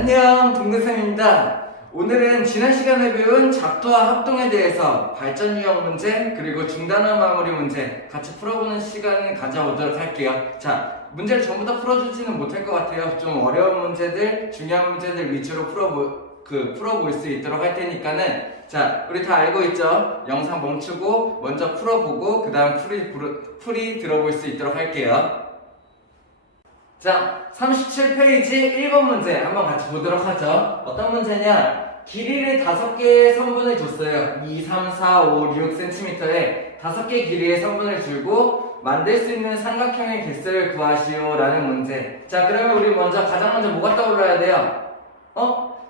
안녕, 동근쌤입니다. 오늘은 지난 시간에 배운 작도와 합동에 대해서 발전 유형 문제 그리고 중단원 마무리 문제 같이 풀어보는 시간을 가져보도록 할게요. 자, 문제를 전부 다 풀어주지는 못할 것 같아요. 좀 어려운 문제들, 중요한 문제들 위주로 풀어볼 수 있도록 할 테니까는, 자, 우리 다 알고 있죠? 영상 멈추고 먼저 풀어보고 그 다음 풀이 들어볼 수 있도록 할게요. 자, 37페이지 1번 문제 한번 같이 보도록 하죠. 어떤 문제냐? 길이를 5개의 선분을 줬어요. 2, 3, 4, 5, 6cm에 5개 길이의 선분을 주고 만들 수 있는 삼각형의 개수를 구하시오 라는 문제. 자, 그러면 우리 가장 먼저 뭐가 떠올라야 돼요?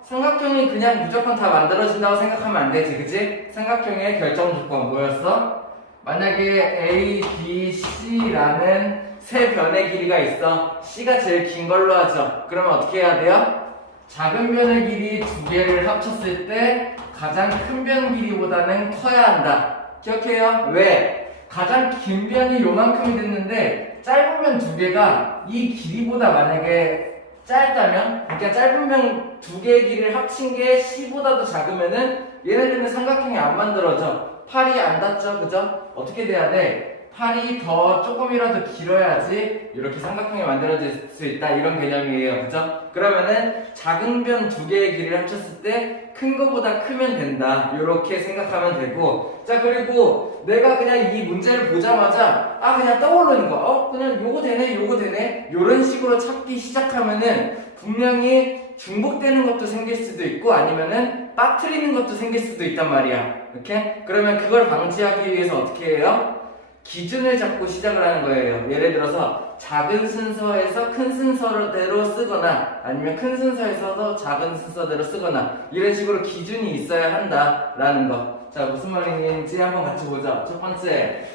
삼각형이 그냥 무조건 다 만들어진다고 생각하면 안 되지, 그치? 삼각형의 결정 조건 뭐였어? 만약에 A, B, C라는 세 변의 길이가 있어. C가 제일 긴 걸로 하죠. 그러면 어떻게 해야 돼요? 작은 변의 길이 2개를 합쳤을 때 가장 큰 변 길이보다는 커야 한다. 기억해요? 왜? 가장 긴 변이 요만큼이 됐는데 짧은 변 2개가 이 길이보다 만약에 짧다면, 그러니까 짧은 변 2개의 길이를 합친 게 C보다도 작으면은 얘네들은 삼각형이 안 만들어져. 팔이 안 닿죠, 그죠? 어떻게 돼야 돼? 팔이 더 조금이라도 길어야지 이렇게 삼각형이 만들어질 수 있다, 이런 개념이에요, 그죠? 그러면은 작은 변 2개의 길이를 합쳤을 때 큰 거보다 크면 된다, 이렇게 생각하면 되고. 자, 그리고 내가 그냥 이 문제를 보자마자 그냥 떠오르는 거, 그냥 요거 되네 이런 식으로 찾기 시작하면은 분명히 중복되는 것도 생길 수도 있고 아니면은 빠뜨리는 것도 생길 수도 있단 말이야. 이렇게? 그러면 그걸 방지하기 위해서 어떻게 해요? 기준을 잡고 시작을 하는 거예요. 예를 들어서 작은 순서에서 큰 순서대로 쓰거나 아니면 큰 순서에서도 작은 순서대로 쓰거나 이런 식으로 기준이 있어야 한다라는 거. 자, 무슨 말인지 한번 같이 보자. 첫 번째,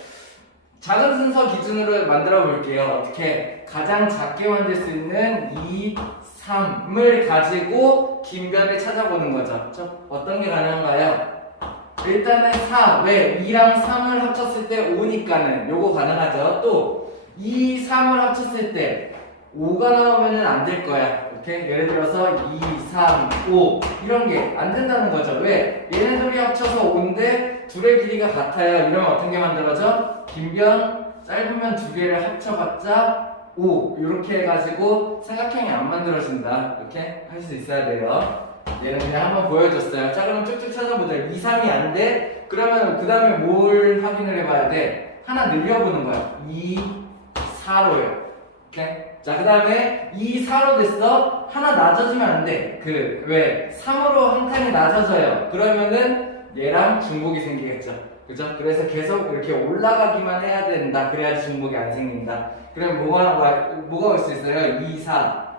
작은 순서 기준으로 만들어 볼게요. 어떻게? 가장 작게 만들 수 있는 2, 3을 가지고 긴 변을 찾아보는 거죠. 어떤 게 가능한가요? 일단은 4, 왜? 2랑 3을 합쳤을 때 5니까는 요거 가능하죠. 또 2, 3을 합쳤을 때 5가 나오면은 안 될 거야. 이렇게? 예를 들어서 2, 3, 5 이런 게 안 된다는 거죠. 왜? 얘네들이 합쳐서 5인데 둘의 길이가 같아요. 이러면 어떤 게 만들어져? 긴 변, 짧은 변 2개를 합쳐봤자 5 이렇게 해가지고 삼각형이 안 만들어진다. 이렇게 할 수 있어야 돼요. 얘는 그냥 한번 보여줬어요. 자, 그럼 쭉쭉 찾아보자. 2, 3이 안 돼? 그러면 그 다음에 뭘 확인을 해봐야 돼? 하나 늘려보는 거야. 2, 4로요. 오케이? 자, 그 다음에 2, 4로 됐어? 하나 낮아지면 안 돼. 왜? 3으로 한 칸이 낮아져요. 그러면은 얘랑 중복이 생기겠죠. 그죠? 그래서 계속 이렇게 올라가기만 해야 된다. 그래야지 중복이 안 생긴다. 그럼 뭐가 올 수 있어요? 2, 4,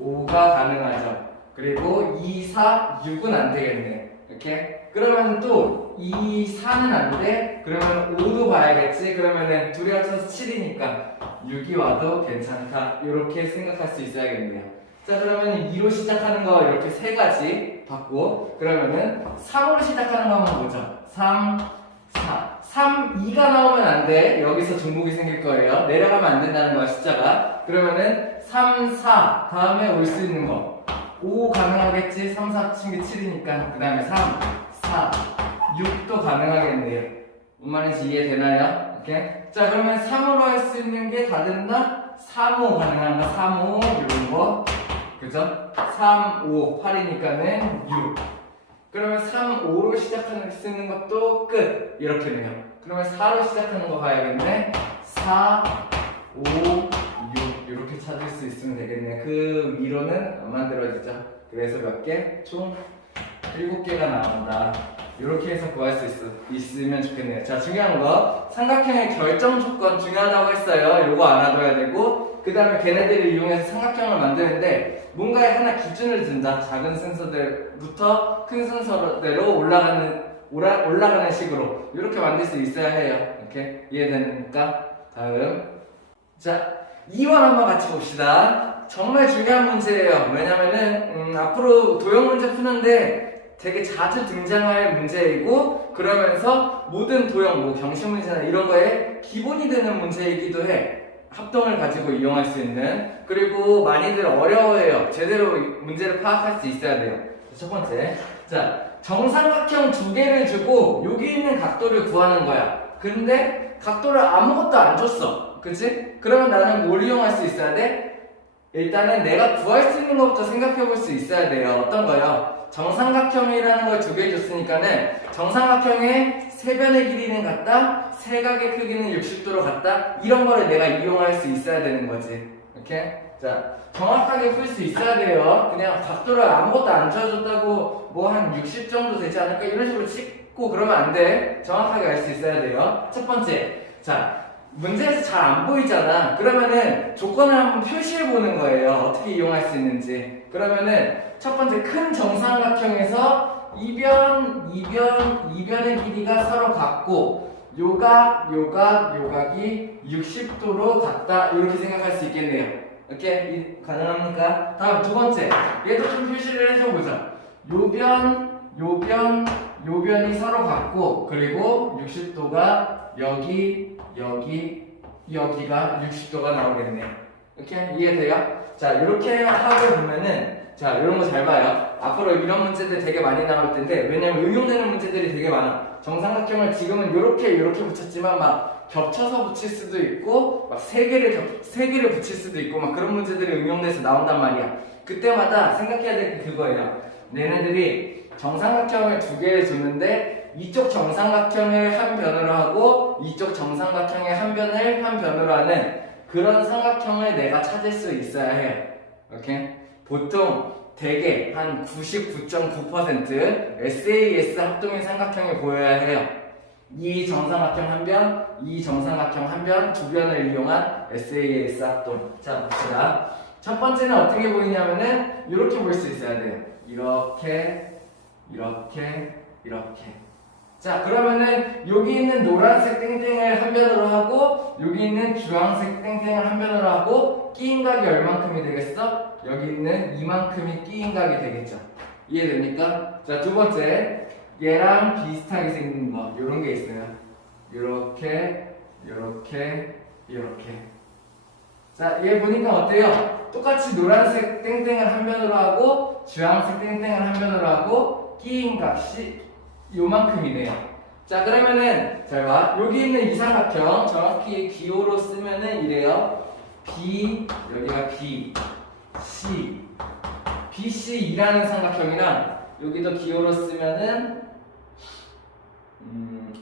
5가 가능하죠. 그리고 2, 4, 6은 안 되겠네. 이렇게? 그러면 또 2, 4는 안 돼? 그러면 5도 봐야겠지? 그러면은 둘이 합쳐서 7이니까 6이 와도 괜찮다. 이렇게 생각할 수 있어야겠네요. 자, 그러면 2로 시작하는 거 이렇게 3가지 봤고, 그러면은 3으로 시작하는 거 한번 보죠. 3, 4. 3, 2가 나오면 안 돼. 여기서 중복이 생길 거예요. 내려가면 안 된다는 거야, 숫자가. 그러면은 3, 4 다음에 올 수 있는 거 5 가능하겠지? 3, 4 친 게 7이니까. 그 다음에 3, 4, 6도 가능하겠네요. 뭔 말인지 이해되나요? 오케이? 자, 그러면 3으로 할 수 있는 게 다 됐나? 3, 5 가능한가? 3, 5 이런 거. 그죠? 3, 5, 8이니까는 6. 그러면 3, 5로 시작할 수 있는 것도 끝. 이렇게네요. 그러면 4로 시작하는 거 봐야겠네. 4, 5, 6 이렇게 찾을 수 있으면 되겠네요. 그 위로는 안 만들어지죠. 그래서 몇 개? 총 7개가 나온다. 이렇게 해서 구할 수 있으면 좋겠네요. 자, 중요한 거 삼각형의 결정 조건 중요하다고 했어요. 요거 알아둬야 되고, 그 다음에 걔네들을 이용해서 삼각형을 만드는데 뭔가에 하나 기준을 둔다. 작은 순서대로부터 큰 순서대로 올라가는 식으로 이렇게 만들 수 있어야 해요. 이렇게 이해되니까. 다음, 자, 2번 한번 같이 봅시다. 정말 중요한 문제예요. 왜냐면은 앞으로 도형 문제 푸는데 되게 자주 등장할 문제이고, 그러면서 모든 도형, 경신 문제나 이런 거에 기본이 되는 문제이기도 해. 합동을 가지고 이용할 수 있는, 그리고 많이들 어려워해요. 제대로 문제를 파악할 수 있어야 돼요. 첫 번째, 자, 정삼각형 두 개를 주고 여기 있는 각도를 구하는 거야. 근데 각도를 아무것도 안 줬어, 그치? 그러면 나는 뭘 이용할 수 있어야 돼? 일단은 내가 구할 수 있는 것부터 생각해 볼 수 있어야 돼요. 어떤 거요? 정삼각형이라는 걸 두 개 줬으니까는 정삼각형의 세 변의 길이는 같다, 세각의 크기는 60도로 같다, 이런 거를 내가 이용할 수 있어야 되는 거지. 오케이? 자, 정확하게 풀 수 있어야 돼요. 그냥 각도를 아무것도 안 줘줬다고 뭐 한 60 정도 되지 않을까 이런 식으로 찍고 그러면 안 돼. 정확하게 알 수 있어야 돼요. 첫 번째, 자, 문제에서 잘 안 보이잖아. 그러면은 조건을 한번 표시해 보는 거예요. 어떻게 이용할 수 있는지. 그러면은 첫 번째, 큰 정삼각형에서 이변의 길이가 서로 같고 요각이 60도로 같다, 이렇게 생각할 수 있겠네요. 오케이? 가능합니까? 다음 두 번째, 얘도 좀 표시를 해줘보자. 요변이 서로 같고, 그리고 60도가 여기가 60도가 나오겠네요. 이렇게 이해돼요? 자, 이렇게 하고 보면은, 자, 이런 거 잘 봐요. 앞으로 이런 문제들 되게 많이 나올 텐데, 왜냐면 응용되는 문제들이 되게 많아. 정삼각형을 지금은 이렇게 붙였지만 막 겹쳐서 붙일 수도 있고, 막 세 개를 붙일 수도 있고, 막 그런 문제들이 응용돼서 나온단 말이야. 그때마다 생각해야 될 게 그거예요. 얘네들이 정삼각형을 두 개를 주는데, 이쪽 정삼각형을 한 변으로 하고 이쪽 정삼각형의 한 변으로 하는 그런 삼각형을 내가 찾을 수 있어야 해요. 오케이? 보통 대개 한 99.9% SAS 합동인 삼각형이 보여야 해요. 이 정삼각형 한 변, 이 정삼각형 한 변, 두 변을 이용한 SAS 합동. 자, 봅시다. 첫 번째는 어떻게 보이냐면은 이렇게 볼 수 있어야 돼요. 이렇게. 자, 그러면은 여기 있는 노란색 땡땡을 한 변으로 하고 여기 있는 주황색 땡땡을 한 변으로 하고 끼인각이 얼만큼이 되겠어? 여기 있는 이만큼이 끼인각이 되겠죠. 이해됩니까? 자, 두 번째, 얘랑 비슷하게 생긴 거 요런 게 있어요. 요렇게. 자, 얘 보니까 어때요? 똑같이 노란색 땡땡을 한 변으로 하고 주황색 땡땡을 한 변으로 하고 끼인 값이 요만큼이네요. 자, 그러면은 잘 봐. 여기 있는 이 삼각형 정확히 기호로 쓰면은 이래요. 여기가 BC2라는 삼각형이랑 여기도 기호로 쓰면은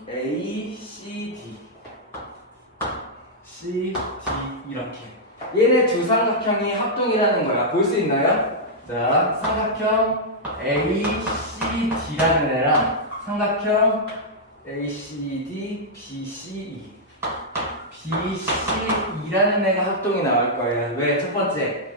ACD 이렇게. 얘네 두 삼각형이 합동이라는 거야. 볼 수 있나요? 자, 삼각형 ACD라는 애랑 삼각형 ACD, BC2라는 애가 합동이 나올 거예요. 왜? 첫 번째,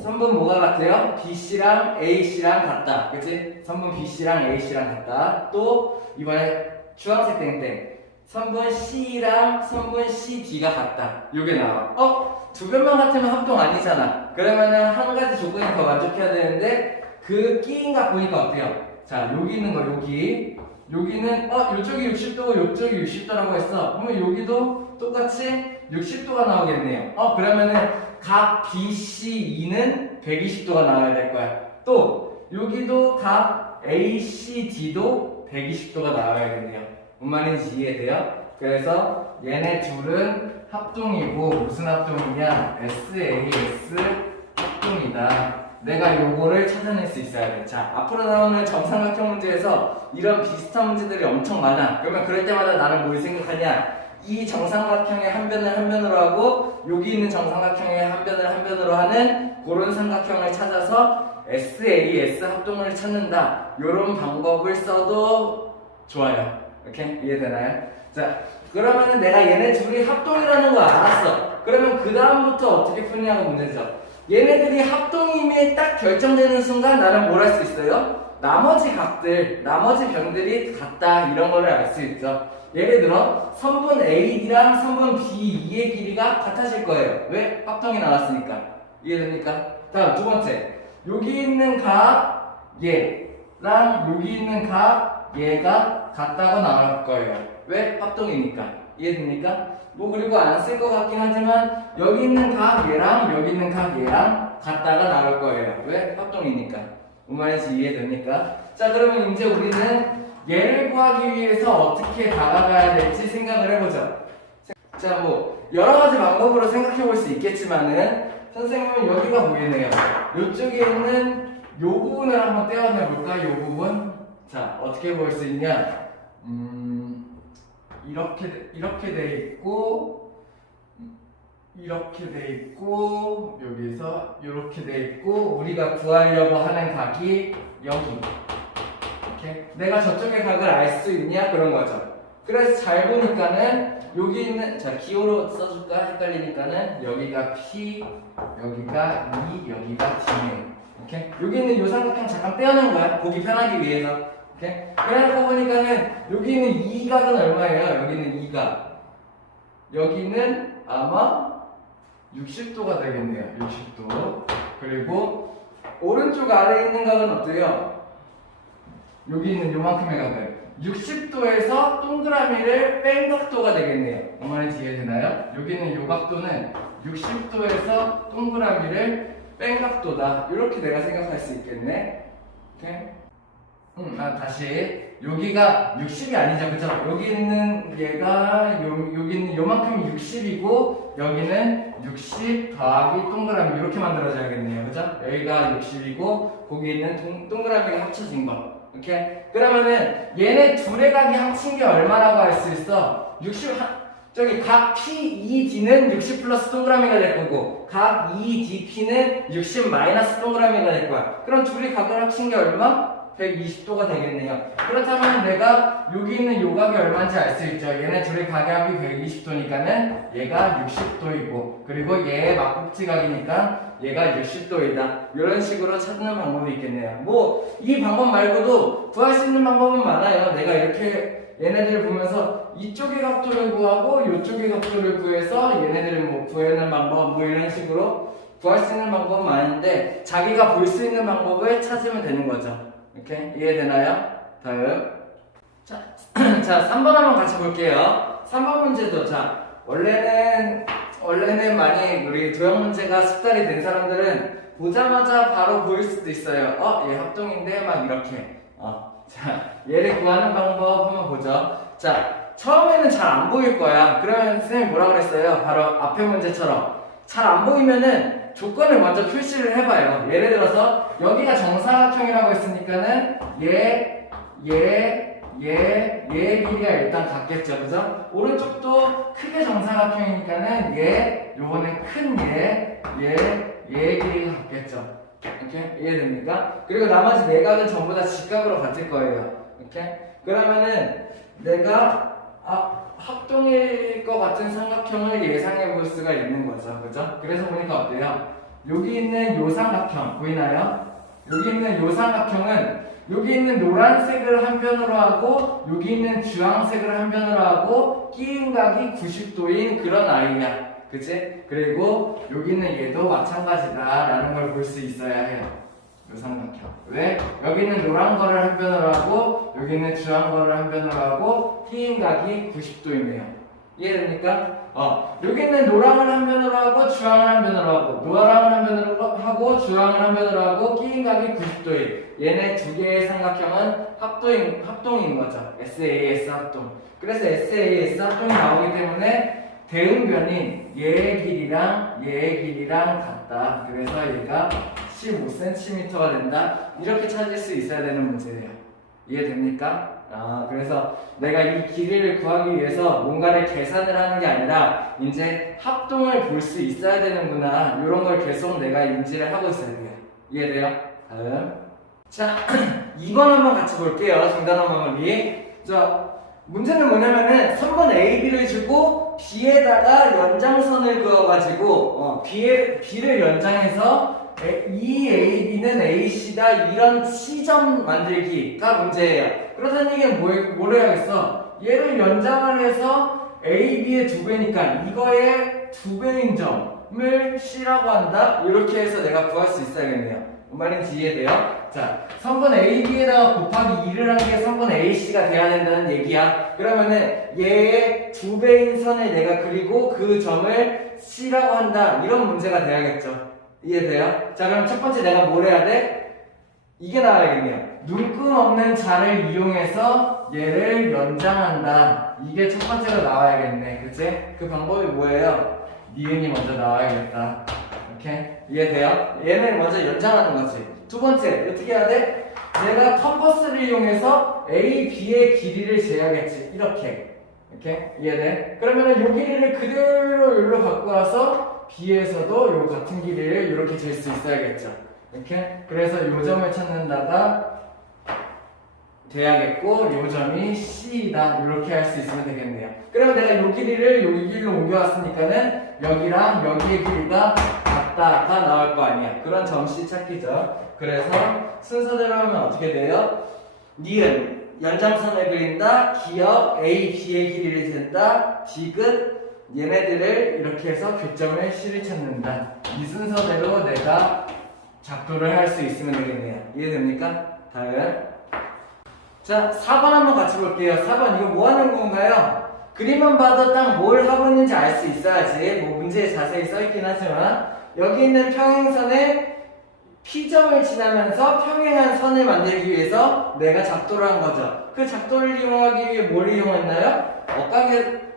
선분 뭐가 같아요? BC랑 AC랑 같다. 그치? 선분 BC랑 AC랑 같다. 또 이번에 주황색 땡땡, 선분 C랑 선분 CD가 같다. 요게 나와. 두 변만 같으면 합동 아니잖아. 그러면은 한 가지 조건이 더 만족해야 되는데 그 끼인각 보니까 어때요? 자, 여기 있는 거 여기는 요쪽이 60도고 요쪽이 60도라고 했어. 그러면 여기도 똑같이 60도가 나오겠네요. 그러면은 각 BC2는 120도가 나와야 될 거야. 또 여기도 각 ACD도 120도가 나와야겠네요. 뭔 말인지 이해돼요? 그래서 얘네 둘은 합동이고 무슨 합동이냐? SAS 합동이다. 내가 요거를 찾아낼 수 있어야 돼. 자, 앞으로 나오는 정삼각형 문제에서 이런 비슷한 문제들이 엄청 많아. 그러면 그럴 때마다 나는 뭘 생각하냐? 이 정삼각형의 한 변을 한 변으로 하고 여기 있는 정삼각형의 한 변을 한 변으로 하는 그런 삼각형을 찾아서 SAS 합동을 찾는다. 요런 방법을 써도 좋아요. 오케이? 이해되나요? 자, 그러면은 내가 얘네 둘이 합동이라는 거 알았어. 그러면 그 다음부터 어떻게 푸냐가 문제죠. 얘네들이 합동임이 딱 결정되는 순간 나는 뭘 할 수 있어요? 나머지 각들, 나머지 변들이 같다, 이런 거를 알 수 있죠. 예를 들어 선분 AD랑 선분 B2의 길이가 같아질 거예요. 왜? 합동이 나왔으니까. 이해됩니까? 다음 두 번째, 여기 있는 각 얘랑 여기 있는 각 얘가 같다고 나올 거예요. 왜? 합동이니까. 이해됩니까? 뭐 그리고 안 쓸 것 같긴 하지만 여기 있는 각 얘랑 여기 있는 각 얘랑 같다가 나올 거예요. 왜? 합동이니까. 뭔 말인지 이해됩니까? 자, 그러면 이제 우리는 얘를 구하기 위해서 어떻게 다가가야 될지 생각을 해보죠. 자, 뭐 여러 가지 방법으로 생각해 볼 수 있겠지만은 선생님은 여기가 보이네요. 이쪽에 있는 요 부분을 한번 떼어내 볼까? 요 부분. 자, 어떻게 볼 수 있냐? 이렇게 돼 있고, 이렇게 돼 있고, 여기서 이렇게 돼 있고, 우리가 구하려고 하는 각이 여기. 이렇게. 내가 저쪽의 각을 알 수 있냐? 그런 거죠. 그래서 잘 보니까는 여기 있는, 자, 기호로 써줄까? 헷갈리니까는 여기가 P, 여기가 E, 여기가 D네. 오케이? 여기 있는 요 삼각형 잠깐 떼어낸 거야. 보기 편하기 위해서. 오케이? 그래놓고 보니까는 여기 있는 이 각은 얼마예요? 여기 있는 이 각. 여기는 아마 60도가 되겠네요. 60도. 그리고 오른쪽 아래에 있는 각은 어때요? 여기 있는 요만큼의 각은 60도에서 동그라미를 뺀 각도가 되겠네요. 얼마인지 이해되나요? 여기 있는 요 각도는 60도에서 동그라미를 뺀 각도다. 이렇게 내가 생각할 수 있겠네. 오케이? 다시 여기가 60이 아니죠, 그죠? 여기 있는 얘가 여기 있는 요만큼이 60이고 여기는 60 더하기 동그라미 이렇게 만들어져야겠네요, 그죠? 여기가 60이고 거기 있는 동그라미가 합쳐진 거. 오케이? 그러면은 얘네 둘의 각이 합친 게 얼마라고 할 수 있어? 60 저기 각 PED는 60 플러스 동그라미가 될 거고 각 EDP는 60 마이너스 동그라미가 될 거야. 그럼 둘이 각을 합친 게 얼마? 120도가 되겠네요. 그렇다면 내가 여기 있는 요 각이 얼마인지 알 수 있죠. 얘네 둘의 각이 120도니까는 얘가 60도이고 그리고 얘의 막국지각이니까 얘가 60도이다. 이런 식으로 찾는 방법이 있겠네요. 뭐 이 방법 말고도 구할 수 있는 방법은 많아요. 내가 이렇게 얘네들을 보면서 이쪽의 각도를 구하고 이쪽의 각도를 구해서 얘네들을 뭐 구하는 방법 뭐 이런 식으로 구할 수 있는 방법은 많은데 자기가 볼 수 있는 방법을 찾으면 되는 거죠. 이렇게 이해되나요? 다음 자 3번 한번 같이 볼게요. 3번 문제도 자 원래는 많이 우리 도형 문제가 숙달이 된 사람들은 보자마자 바로 보일 수도 있어요. 얘 합동인데 막 이렇게 자 얘를 구하는 방법 한번 보죠. 자 처음에는 잘 안 보일 거야. 그러면 선생님이 뭐라 그랬어요? 바로 앞에 문제처럼 잘 안 보이면은 조건을 먼저 표시를 해봐요. 예를 들어서 여기가 정사각형이라고 했으니까는 얘의 길이가 일단 같겠죠, 그죠? 오른쪽도 크게 정사각형이니까는 요번엔 큰 얘의 길이가 같겠죠. 이렇게 이해됩니까? 그리고 나머지 네 각은 전부 다 직각으로 같을 거예요. 이렇게 그러면은 내가 합동일 것 같은 삼각형을 예상해 볼 수가 있는 거죠. 그죠? 그래서 보니까 어때요? 여기 있는 요 삼각형, 보이나요? 여기 있는 요 삼각형은 여기 있는 노란색을 한 변으로 하고 여기 있는 주황색을 한 변으로 하고 끼인 각이 90도인 그런 아이야. 그치? 그리고 여기 있는 얘도 마찬가지다 라는 걸 볼 수 있어야 해요. 요 삼각형. 왜? 여기 있는 노란 거를 한 변으로 하고 여기 있는 주황 거를 한 변으로 하고 끼인 각이 90도이네요. 이해됩니까? 여기 있는 노랑을 한 변으로 하고 주황을 한 변으로 하고 노랑을 한 변으로 하고 주황을 한 변으로 하고 끼인 각이 90도인 얘네 두 개의 삼각형은 합동인 거죠. SAS 합동. 그래서 SAS 합동이 나오기 때문에 대응변인 얘의 길이랑 같다. 그래서 얘가 15cm가 된다. 이렇게 찾을 수 있어야 되는 문제예요. 이해됩니까? 그래서 내가 이 길이를 구하기 위해서 뭔가를 계산을 하는 게 아니라 이제 합동을 볼 수 있어야 되는구나. 이런 걸 계속 내가 인지를 하고 있어야 돼요. 이해돼요? 다음. 자, 2번 한번 같이 볼게요. 중단원 마무리. 자, 문제는 뭐냐면은 3번 AB를 주고 B에다가 연장선을 그어가지고 B를 연장해서 이 AB는 AC다 이런 C점 만들기가 문제예요. 그렇다는 얘기는 뭘 해야겠어? 얘를 연장을 해서 AB의 2배니까 이거의 2배인 점을 C라고 한다? 이렇게 해서 내가 구할 수 있어야겠네요. 뭔 말인지 이해돼요? 자, 성분 AB에다가 곱하기 2를 한 게 성분 AC가 돼야 된다는 얘기야. 그러면은 얘의 2배인 선을 내가 그리고 그 점을 C라고 한다. 이런 문제가 돼야겠죠. 이해돼요? 자, 그럼 첫 번째 내가 뭘 해야 돼? 이게 나와야겠네요. 눈금 없는 자를 이용해서 얘를 연장한다. 이게 첫 번째로 나와야겠네. 그치? 그 방법이 뭐예요? 니은이 먼저 나와야겠다. 오케이? 이해돼요? 얘를 먼저 연장하는 거지. 두 번째, 어떻게 해야 돼? 내가 컴퍼스를 이용해서 A, B의 길이를 재야겠지. 이렇게. 이렇게? 이해돼? 그러면은 요 길이를 그대로 여기로 갖고 와서 B에서도 요 같은 길이를 이렇게 잴 수 있어야겠죠. 이렇게? 그래서 요 점을 찾는다가 돼야겠고, 요 점이 C다. 이렇게 할 수 있으면 되겠네요. 그러면 내가 요 길이를 요 길로 옮겨왔으니까는 여기랑 여기의 길이가 같다가 나올 거 아니야. 그런 점 C 찾기죠. 그래서 순서대로 하면 어떻게 돼요? 니은 연장선을 그린다. 기역 A, B의 길이를 잰다. 디귿 얘네들을 이렇게 해서 교점을 C를 찾는다. 이 순서대로 내가 작도를 할 수 있으면 되겠네요. 이해됩니까? 다음. 자, 4번 한번 같이 볼게요. 4번 이거 뭐 하는 건가요? 그림만 봐도 딱 뭘 하고 있는지 알 수 있어야지. 뭐 문제에 자세히 써있긴 하지만 여기 있는 평행선에 P점을 지나면서 평행한 선을 만들기 위해서 내가 작도를 한 거죠. 그 작도를 이용하기 위해 뭘 이용했나요?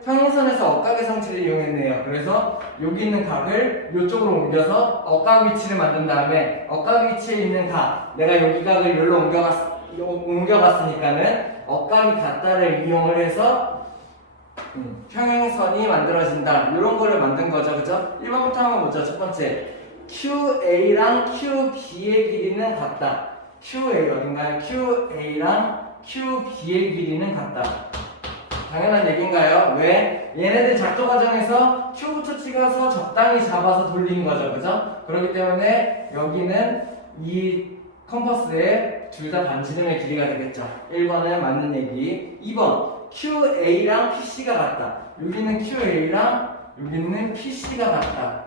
평행선에서 억각의 성질을 이용했네요. 그래서 여기 있는 각을 이쪽으로 옮겨서 억각 위치를 만든 다음에 억각 위치에 있는 각, 내가 여기 각을 여기로 옮겨갔으니까는 억각이 같다를 이용을 해서 평행선이 만들어진다. 이런 거를 만든 거죠. 그죠? 1번부터 한번 보죠. 첫 번째. QA랑 QB의 길이는 같다. QA 어딘가요? QA랑 QB의 길이는 같다. 당연한 얘기인가요? 왜? 얘네들 작도 과정에서 Q부터 찍어서 적당히 잡아서 돌린 거죠. 그죠? 그렇기 때문에 여기는 이 컴퍼스에 둘 다 반지름의 길이가 되겠죠. 1번은 맞는 얘기. 2번 QA랑 PC가 같다. 여기는 QA랑 여기는 PC가 같다.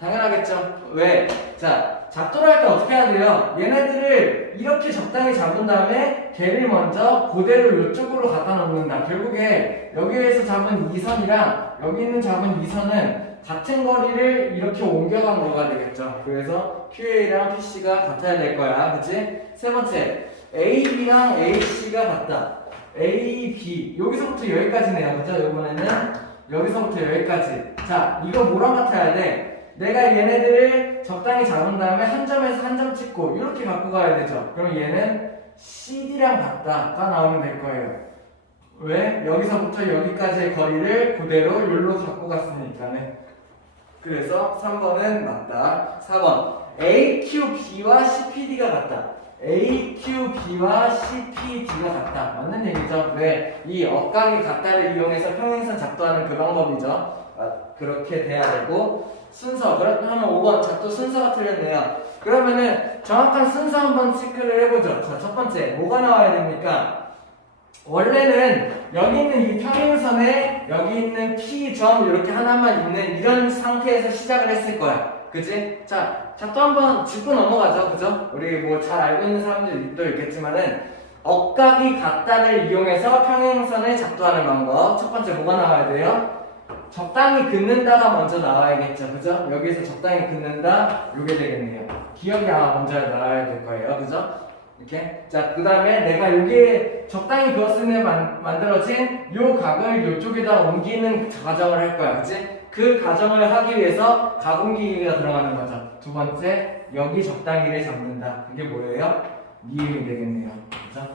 당연하겠죠. 왜? 자, 작도를 할 때 어떻게 해야 돼요? 얘네들을 이렇게 적당히 잡은 다음에 걔를 먼저 그대로 이쪽으로 갖다 놓는다. 결국에 여기에서 잡은 이 선이랑 여기 있는 잡은 이 선은 같은 거리를 이렇게 옮겨간 거가 되겠죠. 그래서 QA랑 PC가 같아야 될 거야. 그치? 세 번째, AB랑 AC가 같다. A, B. 여기서부터 여기까지네요. 그죠? 이번에는 여기서부터 여기까지. 자, 이거 뭐랑 같아야 돼? 내가 얘네들을 적당히 잡은 다음에 한 점에서 한 점 찍고 이렇게 갖고 가야 되죠. 그럼 얘는 CD랑 같다가 나오면 될 거예요. 왜? 여기서부터 여기까지의 거리를 그대로 여기로 갖고 갔으니까는. 그래서 3번은 맞다. 4번 AQB와 CPD가 같다. AQB와 CPD가 같다. 맞는 얘기죠. 왜? 이 억각이 같다를 이용해서 평행선 작도하는 그 방법이죠. 그렇게 돼야 되고 순서 그러면 5번 작도 순서가 틀렸네요. 그러면은 정확한 순서 한번 체크를 해보죠. 자, 첫 번째 뭐가 나와야 됩니까? 원래는 여기 있는 이 평행선에 여기 있는 P점 이렇게 하나만 있는 이런 상태에서 시작을 했을 거야. 그치? 자, 작도 한번 짚고 넘어가죠. 그죠? 우리 뭐 잘 알고 있는 사람들도 있겠지만은 억각이 같다를 이용해서 평행선을 작도하는 방법. 첫 번째 뭐가 나와야 돼요? 적당히 긋는다가 먼저 나와야겠죠. 그죠? 여기서 적당히 긋는다, 요게 되겠네요. 기억이 아마 먼저 나와야 될 거예요. 그죠? 이렇게. 자, 그 다음에 내가 여기에 적당히 그었을 만들어진 요 각을 요쪽에다 옮기는 과정을 할 거야. 그치? 그 과정을 하기 위해서 각 옮기기가 들어가는 거죠. 두 번째, 여기 적당히를 잡는다. 그게 뭐예요? 니은이 되겠네요. 그죠?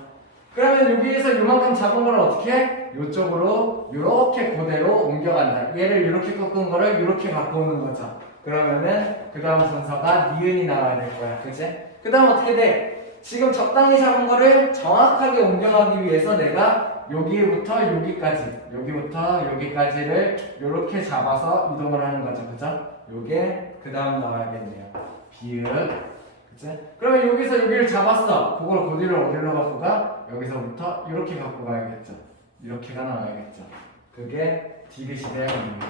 그러면 여기에서 요만큼 잡은 걸 어떻게 해? 요쪽으로 요렇게 그대로 옮겨간다. 얘를 이렇게 꺾은 거를 이렇게 갖고 오는 거죠. 그러면은 그 다음 순서가 니은이 나와야 될 거야. 그치? 그 다음 어떻게 돼? 지금 적당히 잡은 거를 정확하게 옮겨가기 위해서 내가 여기부터 여기까지 여기부터 여기까지를 이렇게 잡아서 이동을 하는 거죠. 그죠? 요게 그 다음 나와야겠네요. 비읍. 그치? 그러면 여기서 여기를 잡았어. 그걸 그대로 어디로 갖고 가? 여기서부터 이렇게 갖고 가야겠죠. 이렇게가 나와야겠죠. 그게 디귿이 되어야 됩니다.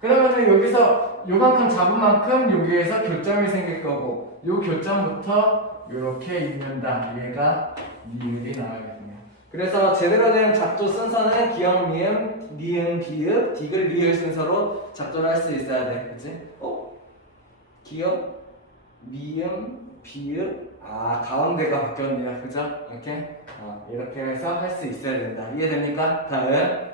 그러면은 여기서 요만큼 잡은 만큼 여기에서 교점이 생길 거고 요 교점부터 이렇게 읽는다. 얘가 니을이 나와야겠네요. 그래서 제대로 된 작도 순서는 기역, 미음, 니은, 비읍, 디귿, 리을 순서로 작도를 할 수 있어야 돼. 그치? 기역, 미음, 비읍, 가운데가 바뀌었네요. 그죠? 이렇게 해서 할 수 있어야 된다. 이해됩니까? 다음.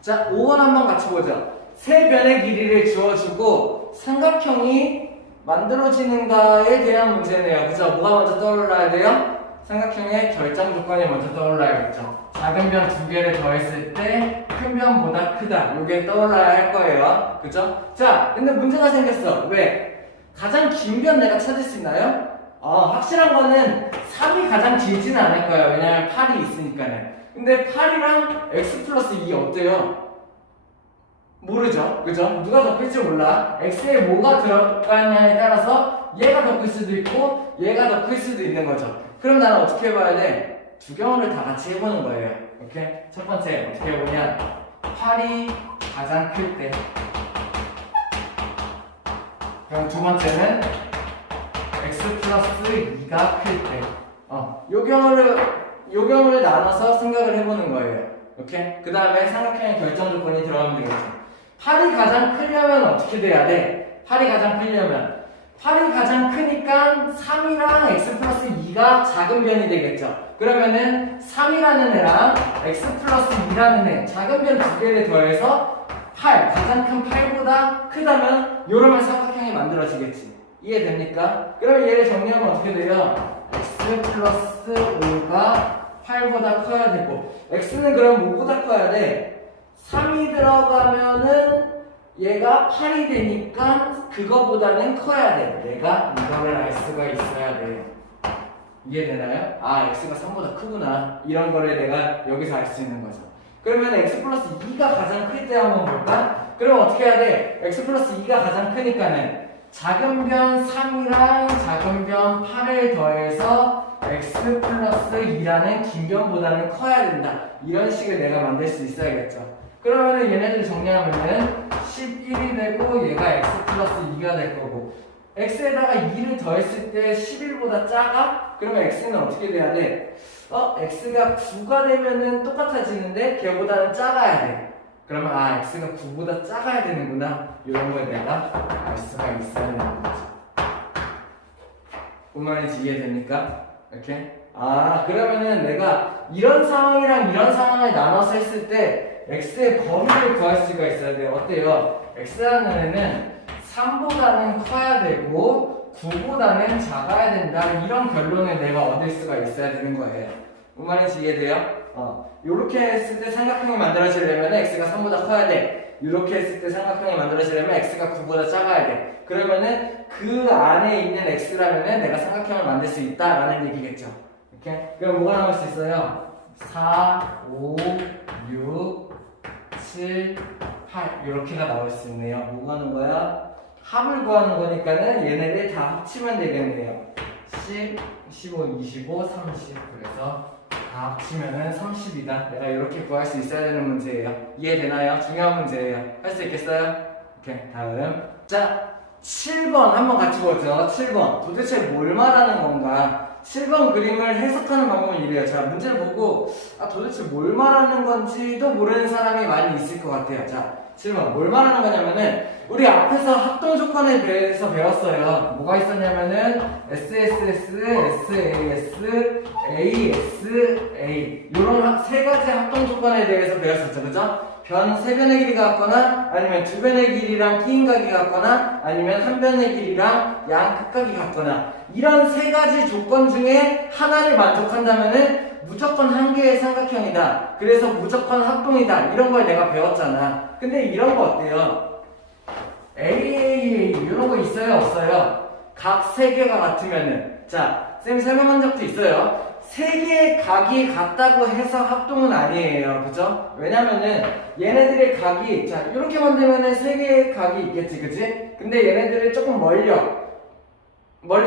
자, 5번 한번 같이 보죠. 세 변의 길이를 주어주고 삼각형이 만들어지는가에 대한 문제네요. 그죠? 뭐가 먼저 떠올라야 돼요? 삼각형의 결정 조건이 먼저 떠올라야겠죠. 작은 변 두 개를 더했을 때 큰 변보다 크다. 이게 떠올라야 할 거예요. 그죠? 자, 근데 문제가 생겼어. 왜? 가장 긴 변 내가 찾을 수 있나요? 확실한 거는 3이 가장 길지는 않을 거예요. 왜냐면 8이 있으니까는. 근데 8이랑 x 플러스 2 어때요? 모르죠. 그죠? 누가 더 클지 몰라. x에 뭐가 들어가냐에 따라서 얘가 더 클 수도 있고 얘가 더 클 수도 있는 거죠. 그럼 나는 어떻게 해봐야 돼? 두 경우를 다 같이 해보는 거예요. 오케이? 첫 번째 어떻게 해보냐? 8이 가장 클 때. 그럼 두 번째는 x 플러스 2가 클 때. 요 경우를 나눠서 생각을 해보는 거예요. 오케이? 그 다음에 삼각형의 결정 조건이 들어가면 되겠죠. 8이 가장 크려면 어떻게 돼야 돼? 8이 가장 크니까 3이랑 x 플러스 2가 작은 변이 되겠죠. 그러면은 3이라는 애랑 x 플러스 2라는 애 작은 변 두 개를 더해서 8, 가장 큰 8보다 크다면 요러면 삼각형이 만들어지겠지. 이해됩니까? 그럼 얘를 정리하면 어떻게 돼요? x 플러스 5가 8보다 커야 되고 x는 그럼 5보다 커야 돼. 3이 들어가면은 얘가 8이 되니까 그거보다는 커야 돼. 내가 이거를 알 수가 있어야 돼. 이해되나요? x가 3보다 크구나. 이런 거를 내가 여기서 알 수 있는 거죠. 그러면 x 플러스 2가 가장 클 때 한번 볼까? 그럼 어떻게 해야 돼? x 플러스 2가 가장 크니까는 작은 변 3이랑 작은 변 8을 더해서 x 플러스 2라는 긴 변보다는 커야 된다. 이런 식을 내가 만들 수 있어야겠죠. 그러면은 얘네들 정리하면은 11이 되고 얘가 x 플러스 2가 될 거고 x에다가 2를 더했을 때 11보다 작아? 그러면 x는 어떻게 돼야 돼? x가 9가 되면은 똑같아지는데 걔보다는 작아야 돼. 그러면 x가 9보다 작아야 되는구나. 이런 걸 내가 알 수가 있어야 되는 거지. 뭔 말인지 이해됩니까? 이렇게? 그러면은 내가 이런 상황이랑 이런 상황을 나눠서 했을 때 x의 범위를 구할 수가 있어야 돼요. 어때요? x라는 애는 3보다는 커야 되고 9보다는 작아야 된다. 이런 결론을 내가 얻을 수가 있어야 되는 거예요. 뭔 말인지 이해돼요? 요렇게 했을 때 삼각형이 만들어지려면 x가 3보다 커야 돼. 이렇게 했을 때 삼각형이 만들어지려면 x가 9보다 작아야 돼. 그러면은 그 안에 있는 x라면은 내가 삼각형을 만들 수 있다라는 얘기겠죠. 이렇게? 그럼 뭐가 나올 수 있어요? 4, 5, 6, 7, 8 이렇게가 나올 수 있네요. 뭐 구하는 거야? 합을 구하는 거니까는 얘네를 다 합치면 되겠네요. 10, 15, 25, 30 그래서 다 합치면은 30이다. 내가 이렇게 구할 수 있어야 되는 문제예요. 이해되나요? 중요한 문제예요. 할 수 있겠어요? 오케이, 다음. 자, 7번 한번 같이 보죠. 7번. 도대체 뭘 말하는 건가? 7번 그림을 해석하는 방법은 이래요. 자, 문제를 보고 도대체 뭘 말하는 건지도 모르는 사람이 많이 있을 것 같아요. 자, 7번 뭘 말하는 거냐면은 우리 앞에서 합동 조건에 대해서 배웠어요. 뭐가 있었냐면은 SSS, SAS, ASA 이런 세 가지 합동 조건에 대해서 배웠었죠. 그죠? 변 세 변의 길이가 같거나 아니면 두 변의 길이랑 끼인각이 같거나 아니면 한 변의 길이랑 양끝각이 같거나 이런 세 가지 조건 중에 하나를 만족한다면은 무조건 한 개의 삼각형이다. 그래서 무조건 합동이다. 이런 걸 내가 배웠잖아. 근데 이런 거 어때요? AAA 이런 거 있어요? 없어요? 각 세 개가 같으면은 자, 쌤 설명한 적도 있어요. 세 개의 각이 같다고 해서 합동은 아니에요. 그죠? 왜냐면은 얘네들의 각이 자 이렇게 만들면은 세 개의 각이 있겠지. 그치? 근데 얘네들을 조금 멀리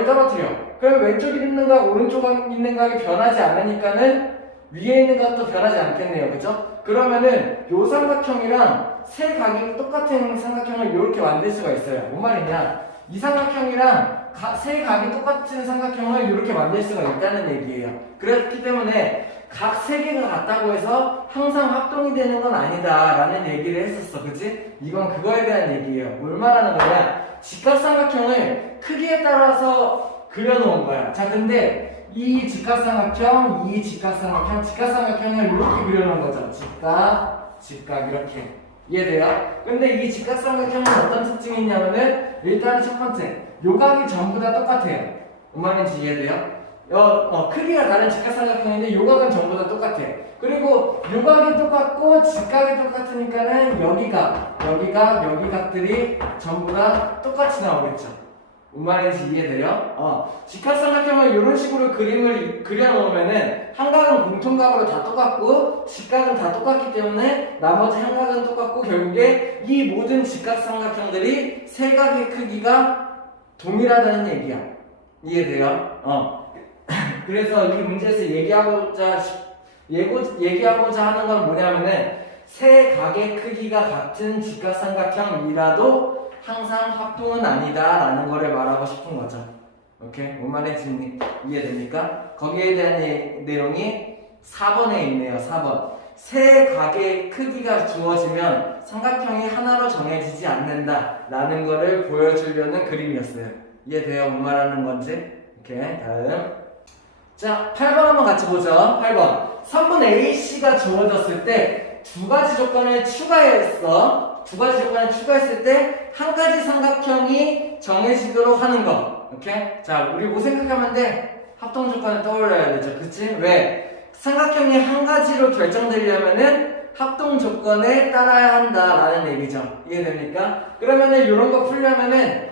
떨어뜨려. 그럼 왼쪽에 있는 각, 오른쪽에 있는 각이 변하지 않으니까는 위에 있는 각도 변하지 않겠네요. 그죠? 그러면은 요 삼각형이랑 세 각이 똑같은 삼각형을 이렇게 만들 수가 있어요. 뭔 말이냐? 이 삼각형이랑 세 각이 똑같은 삼각형을 이렇게 만들 수가 있다는 얘기예요. 그렇기 때문에 각 세 개가 같다고 해서 항상 합동이 되는 건 아니다 라는 얘기를 했었어. 그치? 이건 그거에 대한 얘기예요. 뭘 말하는 거냐? 직각삼각형을 크기에 따라서 그려놓은 거야. 자, 근데 이 직각삼각형, 이 직각삼각형을 이렇게 그려놓은 거죠. 직각 이렇게. 이해돼요? 근데 이 직각삼각형은 어떤 특징이 있냐면은 일단 첫 번째, 요각이 전부 다 똑같아요. 뭔 말인지 이해돼요? 크기가 다른 직각삼각형인데 요각은 전부 다 똑같아. 그리고 요각이 똑같고 직각이 똑같으니까는 여기 각들이 전부 다 똑같이 나오겠죠. 뭔 말인지 이해돼요? 직각삼각형을 이런 식으로 그림을 그려놓으면은 한 각은 공통각으로 다 똑같고 직각은 다 똑같기 때문에 나머지 한 각은 똑같고 결국에 이 모든 직각삼각형들이 세 각의 크기가 동일하다는 얘기야. 이해돼요? 그래서 이 문제에서 얘기하고자 하는 건 뭐냐면은 세 각의 크기가 같은 직각삼각형이라도 항상 합동은 아니다 라는 거를 말하고 싶은 거죠. 오케이? 뭔 말인지 이해됩니까? 거기에 대한 내용이 4번에 있네요. 4번. 세 각의 크기가 주어지면 삼각형이 하나로 정해지지 않는다 라는 거를 보여주려는 그림이었어요. 이해돼요? 뭔 말하는 건지? 오케이, 다음. 자, 8번 한번 같이 보죠. 8번. 3분 AC가 주어졌을 때 두 가지 조건을 추가했어. 두 가지 조건을 추가했을 때 한 가지 삼각형이 정해지도록 하는 거. 오케이? 자, 우리 뭐 생각하면 돼? 합동 조건을 떠올려야 되죠. 그치? 왜? 삼각형이 한 가지로 결정되려면은 합동 조건에 따라야 한다라는 얘기죠. 이해됩니까? 그러면은 이런 거 풀려면은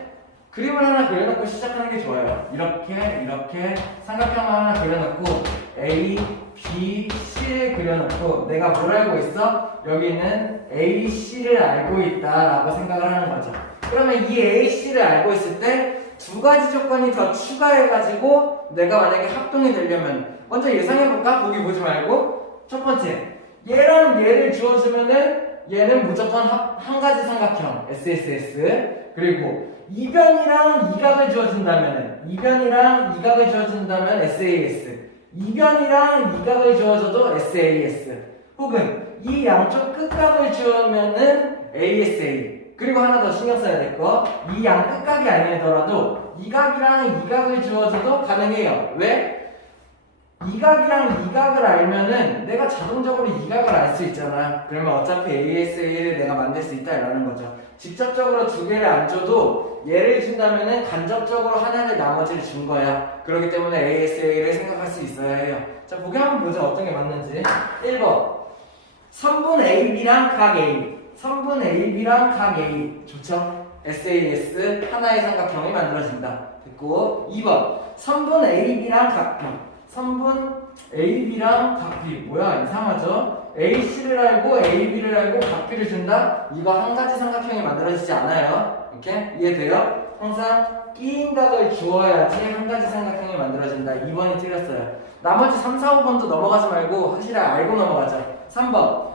그림을 하나 그려놓고 시작하는 게 좋아요. 이렇게 삼각형 하나 그려놓고 A, B, C를 그려놓고 내가 뭘 알고 있어? 여기는 A, C를 알고 있다라고 생각을 하는 거죠. 그러면 이 A, C를 알고 있을 때 두 가지 조건이 더 추가해가지고 내가 만약에 합동이 되려면 먼저 예상해볼까? 보기 보지 말고 첫 번째, 얘랑 얘를 주어주면은 얘는 무조건 한 가지 삼각형 SSS. 그리고 이변이랑 이각을 주어준다면 SAS. 이변이랑 이각을 주어줘도 SAS. 혹은 이 양쪽 끝각을 주면은 ASA. 그리고 하나 더 신경 써야 될 거, 이 양 끝각이 아니더라도 이각이랑 이각을 주어줘도 가능해요. 왜? 이각이랑 이각을 알면은 내가 자동적으로 이각을 알 수 있잖아. 그러면 어차피 ASA를 내가 만들 수 있다 이라는 거죠. 직접적으로 두 개를 안 줘도 얘를 준다면은 간접적으로 하나를 나머지를 준 거야. 그렇기 때문에 ASA를 생각할 수 있어야 해요. 자, 보기 한번 보자. 어떤 게 맞는지. 1번. 3분 AB랑 각 A. 3분 AB랑 각 A. 좋죠? SAS 하나의 삼각형이 만들어진다. 됐고. 2번. 3분 AB랑 각 B. 3분 AB랑 각 B. 뭐야? 이상하죠? AC를 알고 AB를 알고 각 B를 준다? 이거 한 가지 삼각형이 만들어지지 않아요. 이렇게? 이해돼요? 항상 끼인 각을 주어야지 한 가지 삼각형이 만들어진다. 2번이 틀렸어요. 나머지 3, 4, 5번도 넘어가지 말고 확실히 알고 넘어가자. 3번.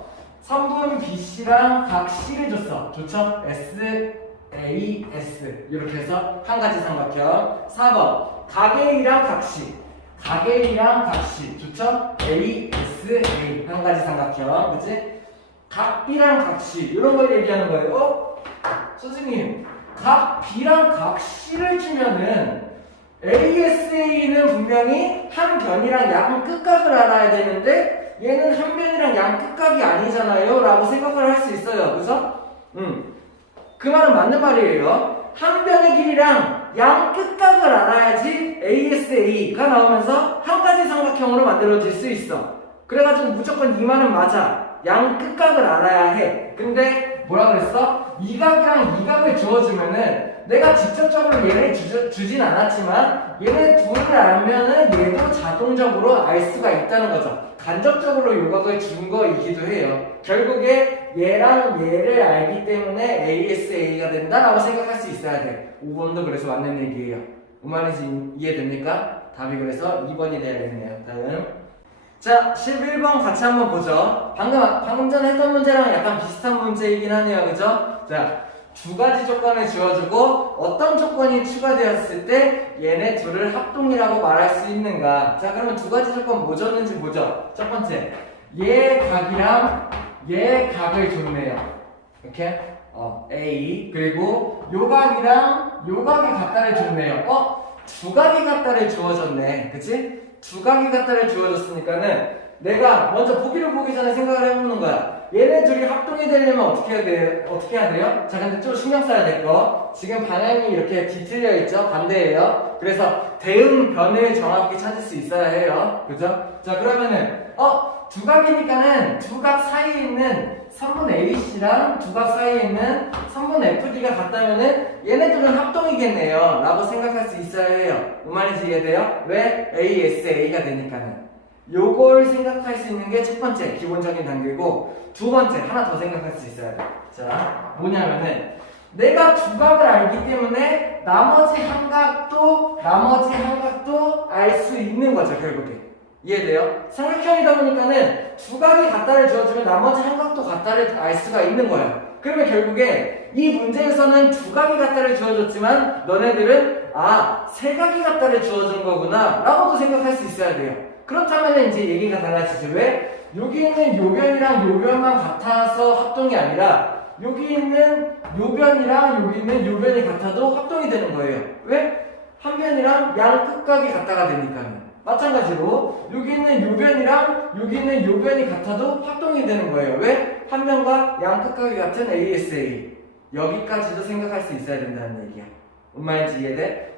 3분 BC랑 각 C를 줬어. 좋죠? SAS 이렇게 해서 한 가지 삼각형. 4번. 각 A랑 각 C. 각 A랑 각 C. 좋죠? ASA 한 가지 삼각형. 그치? 각 B랑 각 C 이런 걸 얘기하는 거예요. 선생님, 각 B랑 각 C를 주면은 ASA는 분명히 한 변이랑 양 끝각을 알아야 되는데 얘는 한 변이랑 양 끝각이 아니잖아요 라고 생각을 할 수 있어요. 그래서 그 말은 맞는 말이에요. 한 변의 길이랑 양 끝각을 알아야지 ASA가 나오면서 한 가지 삼각형으로 만들어질 수 있어. 그래가지고 무조건 이 말은 맞아. 양 끝각을 알아야 해. 근데 뭐라 그랬어? 이각이랑 이각을 주어주면은 내가 직접적으로 얘를 주진 않았지만 얘네 둘을 알면은 얘도 자동적으로 알 수가 있다는 거죠. 간접적으로 요각을 준 거이기도 해요. 결국에 얘랑 얘를 알기 때문에 ASA가 된다라고 생각할 수 있어야 돼. 5번도 그래서 맞는 얘기예요. 뭔 말인지 이해됩니까? 답이 그래서 2번이 돼야겠네요. 다음. 자, 11번 같이 한번 보죠. 방금 전에 했던 문제랑 약간 비슷한 문제이긴 하네요. 그죠? 자, 두 가지 조건을 주어주고 어떤 조건이 추가되었을 때 얘네 둘을 합동이라고 말할 수 있는가. 자, 그러면 두 가지 조건 뭐 줬는지 보죠. 첫 번째, 얘 각이랑 얘 각을 줬네요. 이렇게 A, 그리고 요 각이랑 요 각이 같다를 줬네요. 두 각이 같다를 주어줬네. 그치? 두 각이 같다를 주어줬으니까는 내가 먼저 보기를 보기 전에 생각을 해보는 거야. 얘네 둘이 합동이 되려면 어떻게 해야 돼요? 자, 근데 좀 신경 써야 될 거. 지금 방향이 이렇게 뒤틀려 있죠? 반대예요. 그래서 대응 변을 정확히 찾을 수 있어야 해요. 그죠? 자, 그러면은 두 각이니까는 두 각 사이에 있는 선분 AC랑 두 각 사이에 있는 선분 FD가 같다면은 얘네들은 합동이겠네요 라고 생각할 수 있어야 해요. 뭔 말인지 이해돼요? 왜? ASA가 되니까는. 요걸 생각할 수 있는 게 첫 번째 기본적인 단계고, 두 번째 하나 더 생각할 수 있어야 돼. 자, 뭐냐면은 내가 두 각을 알기 때문에 나머지 한 각도 알 수 있는 거죠. 결국에 이해돼요? 삼각형이다 보니까는 두 각이 같다를 주어주면 나머지 한 각도 같다를 알 수가 있는 거예요. 그러면 결국에 이 문제에서는 두 각이 같다를 주어줬지만 너네들은 세 각이 같다를 주어준 거구나 라고도 생각할 수 있어야 돼요. 그렇다면 이제 얘기가 달라지죠. 왜? 여기 있는 요변이랑 요변만 같아서 합동이 아니라 여기 있는 요변이랑 여기 있는 요변이 같아도 합동이 되는 거예요. 왜? 한 변이랑 양 끝각이 같다가 되니까요. 마찬가지로 여기 있는 요변이랑 여기 있는 요변이 같아도 합동이 되는 거예요. 왜? 한 변과 양 끝각이 같은 ASA. 여기까지도 생각할 수 있어야 된다는 얘기야. 뭔 말인지 이해돼?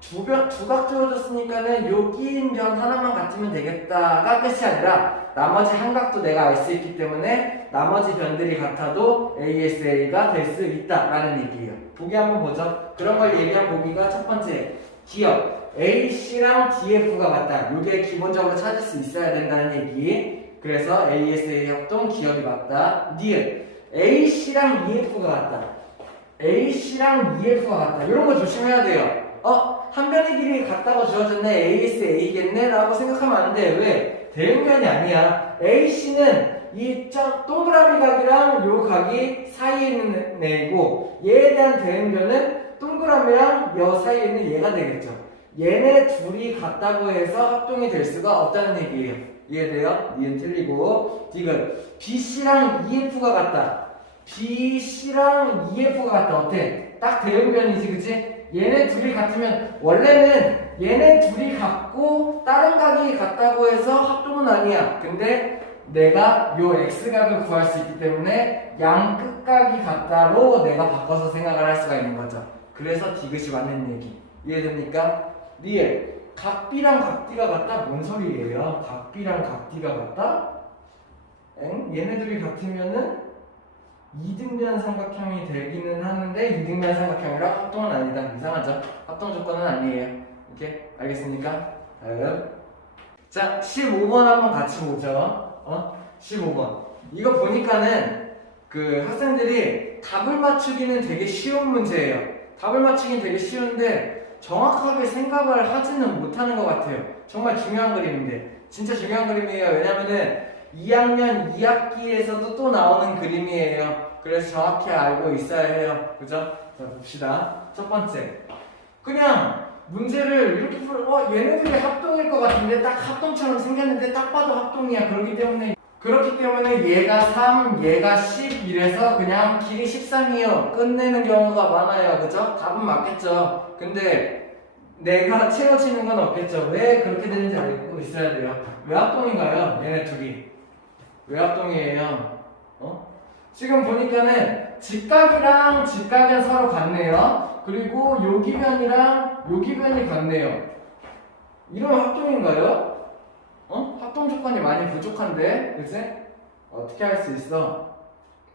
두 각 주어졌으니까는 여기 변 하나만 같으면 되겠다가 끝이 아니라 나머지 한 각도 내가 알 수 있기 때문에 나머지 변들이 같아도 ASA가 될 수 있다라는 얘기예요. 보기 한번 보죠. 그런 걸 얘기한 보기가 첫 번째, 기억. AC랑 DF가 같다. 이게 기본적으로 찾을 수 있어야 된다는 얘기. 그래서 ASA 합동 기억이 맞다. 니은 AC랑 EF가 같다. AC랑 EF가 같다. 이런 거 조심해야 돼요. 한 변의 길이 같다고 주어졌네. ASA겠네? 라고 생각하면 안 돼. 왜? 대응변이 아니야. AC는 이 동그라미 각이랑 요 각이 사이에 있는 애고, 얘에 대한 대응변은 동그라미랑 요 사이에 있는 얘가 되겠죠. 얘네 둘이 같다고 해서 합동이 될 수가 없다는 얘기예요. 이해돼요? 니은 틀리고. 지금 BC랑 EF가 같다. BC랑 EF가 같다. 어때? 딱 대응변이지, 그치? 얘네 둘이 같으면 원래는 얘네 둘이 같고 다른 각이 같다고 해서 합동은 아니야. 근데 내가 요 X각을 구할 수 있기 때문에 양 끝각이 같다로 내가 바꿔서 생각을 할 수가 있는 거죠. 그래서 디귿이 맞는 얘기. 이해됩니까? 리엘 각B랑 각D가 같다? 뭔 소리예요? 각B랑 각D가 같다? 얘네들이 같으면은 이등변 삼각형이 되기는 하는데 이등변 삼각형이라 합동은 아니다. 이상하죠? 합동 조건은 아니에요. 이렇게 알겠습니까? 다음. 자, 15번 한번 같이 보죠. 15번. 이거 보니까는 그 학생들이 답을 맞추기는 되게 쉬운 문제예요. 답을 맞추기는 되게 쉬운데 정확하게 생각을 하지는 못하는 것 같아요. 정말 중요한 그림인데. 진짜 중요한 그림이에요. 왜냐면은 2학년 2학기에서도 또 나오는 그림이에요. 그래서 정확히 알고 있어야 해요. 그죠? 자, 봅시다. 첫 번째. 그냥 문제를 이렇게 풀어. 얘네들이 합동일 것 같은데 딱 합동처럼 생겼는데 딱 봐도 합동이야. 그렇기 때문에 얘가 3, 얘가 10 이래서 그냥 길이 13이요. 끝내는 경우가 많아요. 그죠? 답은 맞겠죠. 근데 내가 채워지는 건 없겠죠. 왜 그렇게 되는지 알고 있어야 돼요. 왜 합동인가요? 얘네 둘이. 왜 합동이에요? 지금 보니까는 직각이랑 직각은 서로 같네요. 그리고 여기변이랑 여기변이 같네요. 이러면 합동인가요? 합동 조건이 많이 부족한데, 그치? 어떻게 할 수 있어?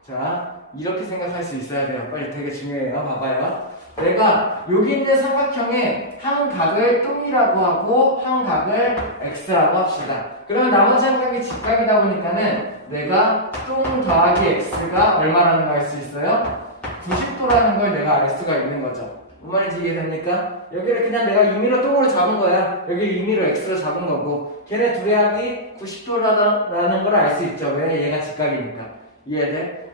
자, 이렇게 생각할 수 있어야 돼요. 빨리 되게 중요해요. 봐봐요. 내가 여기 있는 삼각형에 한 각을 똥이라고 하고 한 각을 x라고 합시다. 그러면 나머지 한 각이 직각이다 보니까는 내가 똥 더하기 x가 얼마라는 걸 알 수 있어요? 90도라는 걸 내가 알 수가 있는 거죠. 뭔 말인지 이해됩니까? 여기를 그냥 내가 임의로 똥으로 잡은 거야. 여기 임의로 x로 잡은 거고 걔네 둘의 합이 90도라는 걸 알 수 있죠. 왜? 얘가 직각이니까. 이해돼?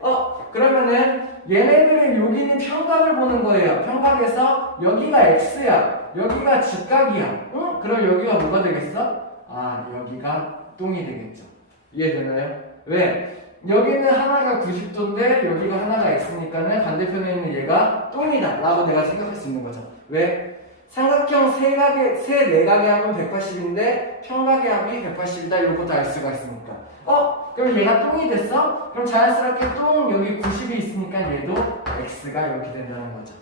그러면은 얘네들은 여기 있는 평각을 보는 거예요. 평각에서 여기가 x야. 여기가 직각이야. 응? 그럼 여기가 뭐가 되겠어? 여기가 똥이 되겠죠. 이해되나요? 왜? 여기는 하나가 90도인데 여기가 하나가 x니까는 반대편에 있는 얘가 똥이다 라고 내가 생각할 수 있는 거죠. 왜? 삼각형 세 내각의 합은 180인데 평각의 합이 180이다 이것도 알 수가 있으니까 그럼 얘가 똥이 됐어? 그럼 자연스럽게 똥 여기 90이 있으니까 얘도 x가 이렇게 된다는 거죠.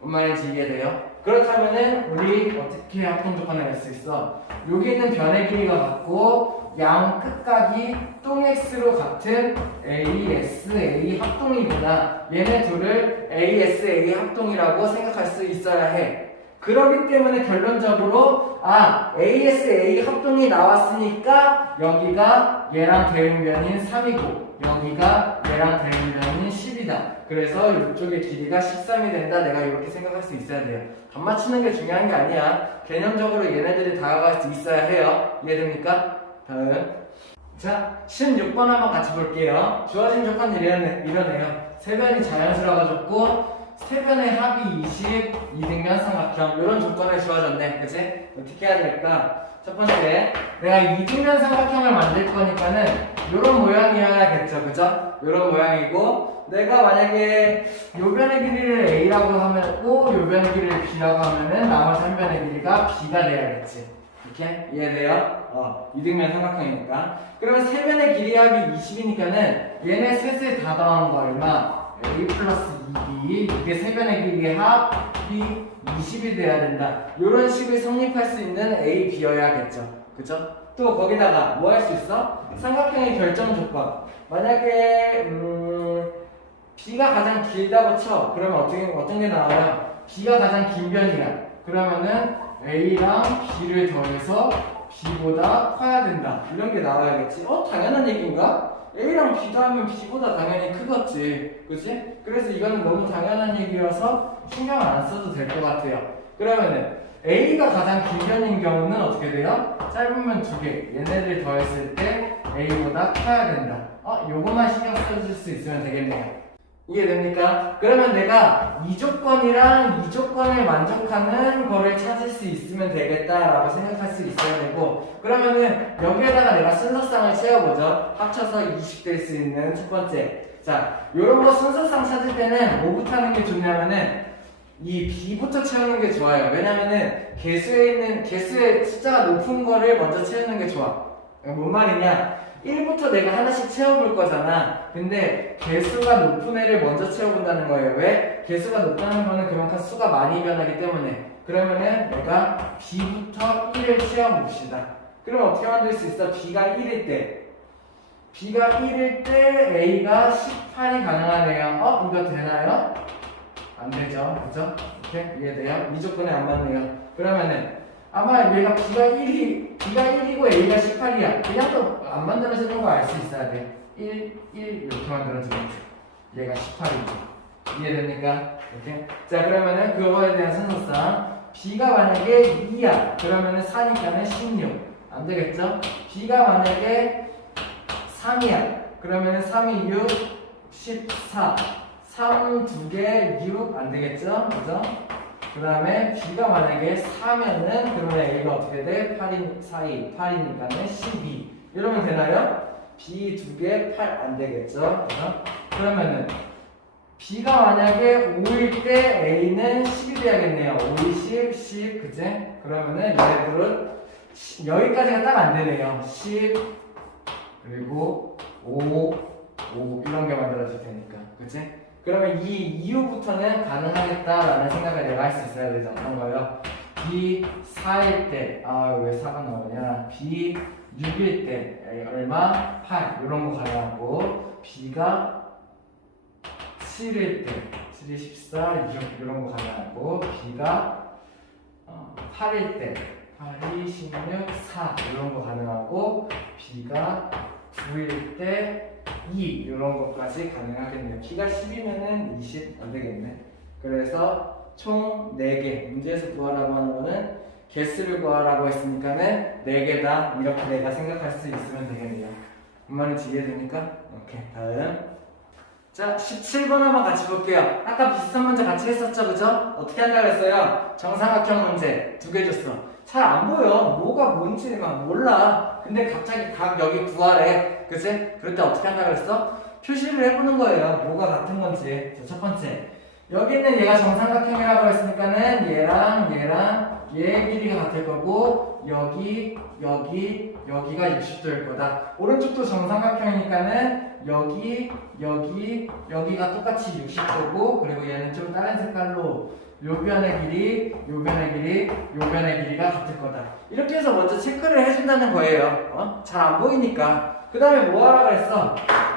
뭔 말인지 이해돼요? 그렇다면은 우리 어떻게 합동 조건을 낼 수 있어? 여기 있는 변의 길이가 같고 양 끝각이 똥x로 같은 ASA 합동이구나. 얘네 둘을 ASA 합동이라고 생각할 수 있어야 해. 그렇기 때문에 결론적으로 ASA 합동이 나왔으니까 여기가 얘랑 대응변인 3이고 여기가 얘랑 대응변인 10이다. 그래서 이쪽의 길이가 13이 된다. 내가 이렇게 생각할 수 있어야 돼요. 답 맞추는 게 중요한 게 아니야. 개념적으로 얘네들이 다가갈 수 있어야 해요. 이해됩니까? 다음. 자, 16번 한번 같이 볼게요. 주어진 조건이 이러네요. 세변이 자연스러워졌고 세변의 합이 20, 이등변 삼각형 이런 조건이 주어졌네. 그치? 어떻게 해야 될까? 첫 번째, 내가 이등변 삼각형을 만들 거니까는 이런 모양이어야겠죠. 그죠? 이런 모양이고 내가 만약에 요 변의 길이를 A라고 하면 O, 요 변의 길이를 B라고 하면은 나머지 한 변의 길이가 B가 돼야겠지. 이렇게? 이해돼요? 이등변 삼각형이니까. 그러면 세 변의 길이 합이 20이니까는 얘네 셋을 다 더한 거 얼마? A 플러스 2B 이게 세 변의 길이의 합이 20이 돼야 된다. 이런 식을 성립할 수 있는 A, B여야겠죠. 그죠? 또 거기다가 뭐 할 수 있어? 삼각형의 결정 조건. 만약에 B가 가장 길다고 쳐. 그러면 어떤 게 나와요? B가 가장 긴 변이야. 그러면은 A랑 B를 더해서 B보다 커야 된다. 이런 게 나와야겠지. 당연한 얘기인가? A랑 B 더하면 B보다 당연히 크겠지. 그치? 그래서 이거는 너무 당연한 얘기여서 신경을 안 써도 될 것 같아요. 그러면은 A가 가장 긴 변인 경우는 어떻게 돼요? 짧으면 2개. 얘네들 더했을 때 A보다 커야 된다. 요것만 신경 써줄 수 있으면 되겠네요. 이해됩니까? 그러면 내가 이 조건이랑 이 조건을 만족하는 거를 찾을 수 있으면 되겠다라고 생각할 수 있어야 되고 그러면은 여기에다가 내가 순서상을 채워보죠. 합쳐서 20 될 수 있는 첫 번째. 자, 요런 거 순서상 찾을 때는 뭐부터 하는 게 좋냐면은 이 B부터 채우는 게 좋아요. 왜냐면은 개수의 숫자가 높은 거를 먼저 채우는 게 좋아. 뭔 말이냐? 1부터 내가 하나씩 채워볼 거잖아. 근데 개수가 높은 애를 먼저 채워본다는 거예요. 왜? 개수가 높다는 거는 그만큼 수가 많이 변하기 때문에. 그러면은 내가 B부터 1을 채워봅시다. 그럼 어떻게 만들 수 있어? B가 1일 때 A가 18이 가능하네요. 이거 되나요? 안 되죠. 그죠? 이렇게 이해돼요? 이 조건에 안 맞네요. 그러면은 아마 얘가 B가 1이고 A가 18이야. 그냥 또 안 만들어지는 거 알 수 있어야 돼. 1 이렇게 만들어지겠지. 얘가 18이고. 이해됩니까? 이렇게. 자, 그러면은 그거에 대한 순서상 B가 만약에 2야. 그러면은 4니까는 16. 안 되겠죠? B가 만약에 3이야. 그러면은 3이 6, 14. 3 2개 6. 안 되겠죠? 그죠? 그 다음에 B가 만약에 4면은 그러면 A가 어떻게 돼? 8이니까는 12 이러면 되나요? B 2개 8 안 되겠죠? 그러면은 B가 만약에 5일 때 A는 10이 돼야겠네요. 5, 10, 그치? 그러면은 얘네들은 여기까지가 딱 안 되네요. 10 그리고 5 이런 게 만들어질 테니까 그치? 그러면 이 이후부터는 가능하겠다라는 생각을 내가 할 수 있어야 되죠. 어떤 거요? B 4일 때, 왜 4가 나오냐? B 6일 때, 얼마? 8. 이런 거 가능하고, B가 7일 때, 7이 14, 6 이런 거 가능하고, B가 8일 때, 8이 16, 4 이런 거 가능하고, B가 9일 때, 2 이런 것까지 가능하겠네요. B가 10이면은 20 안 되겠네. 그래서 총 4개. 문제에서 구하라고 하는 거는 개수를 구하라고 했으니까는 4개다. 이렇게 내가 생각할 수 있으면 되겠네요. 뭔 말인지 이해됩니까? 오케이. 다음. 자, 17번 한번 같이 볼게요. 아까 비슷한 문제 같이 했었죠, 그죠? 어떻게 한다 그랬어요? 정삼각형 문제 2개 줬어. 잘 안 보여. 뭐가 뭔지 막 몰라. 근데 갑자기 각 여기 구하래. 그치? 그럴 때 어떻게 한다 그랬어? 표시를 해보는 거예요. 뭐가 같은 건지. 자, 첫 번째. 여기는 얘가 정삼각형이라고 했으니까는 얘랑 얘의 길이가 같을 거고 여기가 60도일 거다. 오른쪽도 정삼각형이니까는 여기가 똑같이 60도고 그리고 얘는 좀 다른 색깔로 요 변의 길이, 요 변의 길이, 요 변의 길이가 같을 거다. 이렇게 해서 먼저 체크를 해준다는 거예요. 잘 안 보이니까. 그 다음에 뭐 하라 그랬어?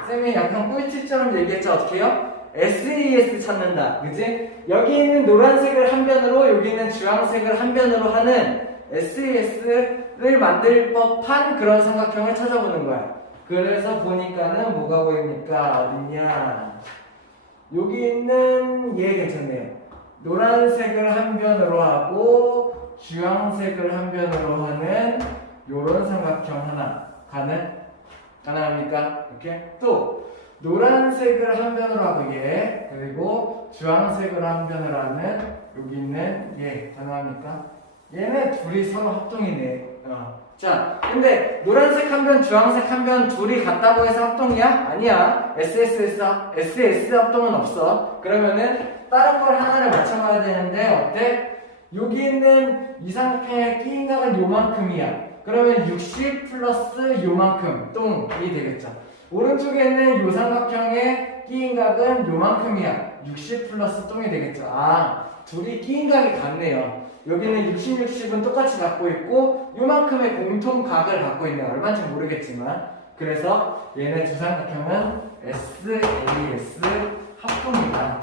쌤이 약간 꿀팁처럼 얘기했죠. 어떻게 해요? SAS 찾는다. 그지? 여기 있는 노란색을 한 변으로 여기 있는 주황색을 한 변으로 하는 SAS를 만들 법한 그런 삼각형을 찾아보는 거야. 그래서 보니까는 뭐가 보입니까? 어딨냐? 여기 있는 얘 괜찮네요. 노란색을 한 변으로 하고 주황색을 한 변으로 하는 요런 삼각형 하나 가능합니까? 이렇게 또 노란색을 한 변으로 하고 얘 그리고 주황색을 한 변으로 하는 여기 있는 얘 가능합니까? 얘네 둘이 서로 합동이네. 자, 근데 노란색 한 변, 주황색 한 변 둘이 같다고 해서 합동이야? 아니야. SS 합동은 없어. 그러면은 다른 걸 하나를 맞춰봐야 되는데 어때? 여기 있는 이 삼각형의 끼인각은 요만큼이야. 그러면 60 플러스 요만큼 똥이 되겠죠. 오른쪽에 있는 요 삼각형의 끼인각은 요만큼이야. 60 플러스 똥이 되겠죠. 아, 둘이 끼인각이 같네요. 여기는 60, 60은 똑같이 갖고 있고 요만큼의 공통각을 갖고 있네. 얼마인지 모르겠지만 그래서 얘네 두 삼각형은 SAS 합동이다.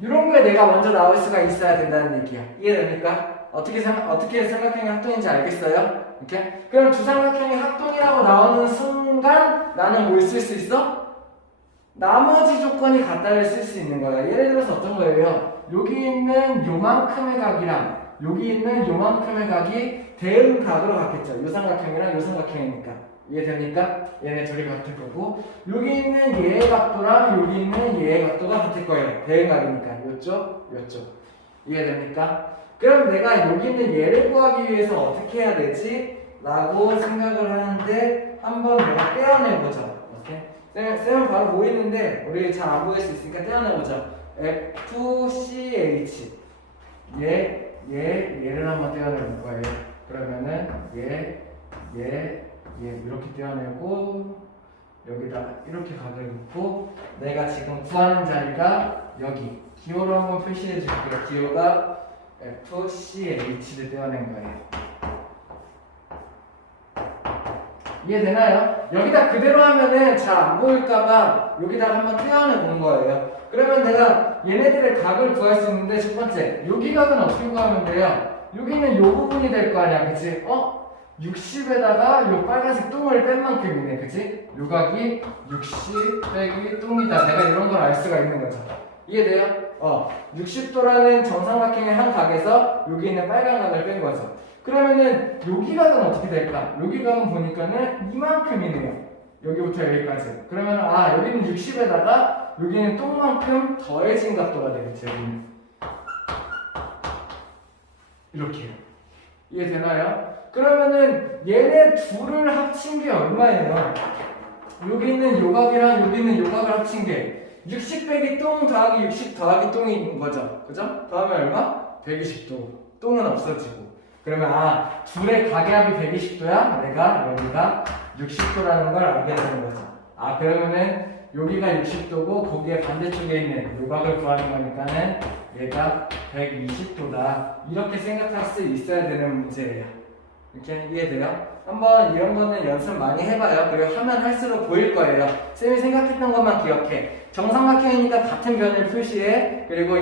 이런 거에 내가 먼저 나올 수가 있어야 된다는 얘기야. 이해됩니까? 어떻게 삼각형이 합동인지 알겠어요? 이렇게? 그럼 두 삼각형이 합동이라고 나오는 순간 나는 뭘 쓸 수 있어? 나머지 조건이 같다를 쓸 수 있는 거야. 예를 들어서 어떤 거예요? 여기 있는 요만큼의 각이랑 여기 있는 요만큼의 각이 대응각으로 같겠죠. 요 삼각형이랑 요 삼각형이니까. 이해됩니까? 얘네 둘이 같을 거고 여기 있는 얘의 각도랑 여기 있는 얘의 각도가 같을 거예요. 대응각이니까 요쪽, 요쪽. 이해됩니까? 그럼 내가 여기 있는 얘를 구하기 위해서 어떻게 해야 되지? 라고 생각을 하는데 한번 내가 떼어내보자. 오케이? 쌤은 바로 보이는데 우리 잘 안 보일 수 있으니까 떼어내보자. FCH 얘를 한번 떼어내볼 거예요. 그러면은 얘 이렇게 떼어내고 여기다가 이렇게 각을 놓고 내가 지금 구하는 자리가 여기 기호로 한번 표시해 줄게요. 기호가 FCH를 떼어낸 거예요. 이해되나요? 여기다 그대로 하면은 잘 안 보일까봐 여기다가 한번 떼어내 본 거예요. 그러면 내가 얘네들의 각을 구할 수 있는데 첫 번째 여기 각은 어떻게 구하면 돼요? 여기는 요 부분이 될 거 아니야, 그치? 60에다가 요 빨간색 똥을 뺀 만큼이네, 그치? 요 각이 60 빼기 똥이다. 내가 이런 걸 알 수가 있는 거죠. 이해돼요? 60도라는 정삼각형의 한 각에서 여기 있는 빨간 각을 뺀 거죠. 그러면은 여기 각은 어떻게 될까? 여기 각은 보니까는 이만큼이네요. 여기부터 여기까지. 그러면 여기는 60에다가 여기는 똥만큼 더해진 각도가 되겠죠. 여기는. 이렇게요. 이해되나요? 그러면은 얘네 둘을 합친 게 얼마예요? 여기 있는 요각이랑 여기 있는 요각을 합친 게 60 빼기 똥 더하기 60 더하기 똥인 거죠. 그죠? 더하면 얼마? 120도. 똥은 없어지고. 그러면 둘의 각의 합이 120도야? 내가 여기가 60도라는 걸 알게 되는 거죠. 그러면은 여기가 60도고 거기에 반대쪽에 있는 요각을 구하는 거니까는 얘가 120도다. 이렇게 생각할 수 있어야 되는 문제예요. 이렇게 이해돼요? 한번 이런 거는 연습 많이 해봐요. 그리고 하면 할수록 보일 거예요. 쌤이 생각했던 것만 기억해. 정삼각형이니까 같은 변을 표시해. 그리고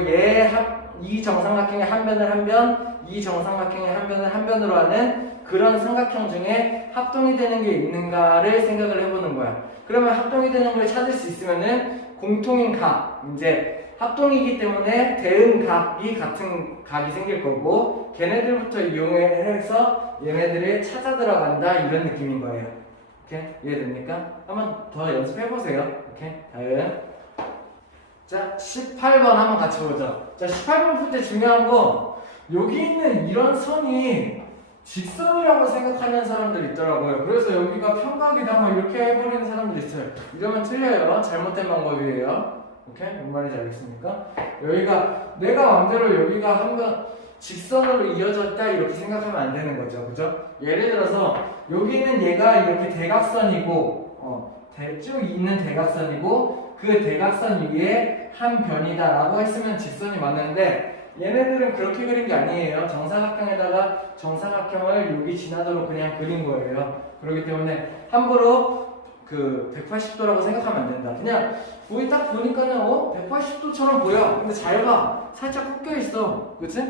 이 정삼각형의 한 변을 한 변, 이 정삼각형의 한 변을 한 변으로 하는 그런 삼각형 중에 합동이 되는 게 있는가를 생각을 해보는 거야. 그러면 합동이 되는 걸 찾을 수 있으면은 공통인 각, 이제 합동이기 때문에 대응각이 같은 각이 생길 거고 걔네들부터 이용해서 얘네들이 찾아 들어간다 이런 느낌인 거예요. 오케이? 이해됩니까? 한번 더 연습해 보세요. 오케이? 다음. 자, 18번 한번 같이 보죠. 자, 18번 풀 때 중요한 거 여기 있는 이런 선이 직선이라고 생각하는 사람들 있더라고요. 그래서 여기가 평각이다 막 이렇게 해버리는 사람들 있어요. 이러면 틀려요. 잘못된 방법이에요. 오케이? 뭔 말인지 알겠습니까? 여기가 내가 맘대로 여기가 한번 직선으로 이어졌다 이렇게 생각하면 안 되는 거죠. 그죠? 예를 들어서 여기는 얘가 이렇게 대각선이고 쭉 있는 대각선이고 그 대각선 위에 한 변이다라고 했으면 직선이 맞는데 얘네들은 그렇게 그린 게 아니에요. 정사각형에다가 정사각형을 여기 지나도록 그냥 그린 거예요. 그렇기 때문에 함부로 그 180도라고 생각하면 안 된다. 그냥 거기 딱 보니까는 180도처럼 보여. 근데 잘 봐. 살짝 꺾여 있어. 그치?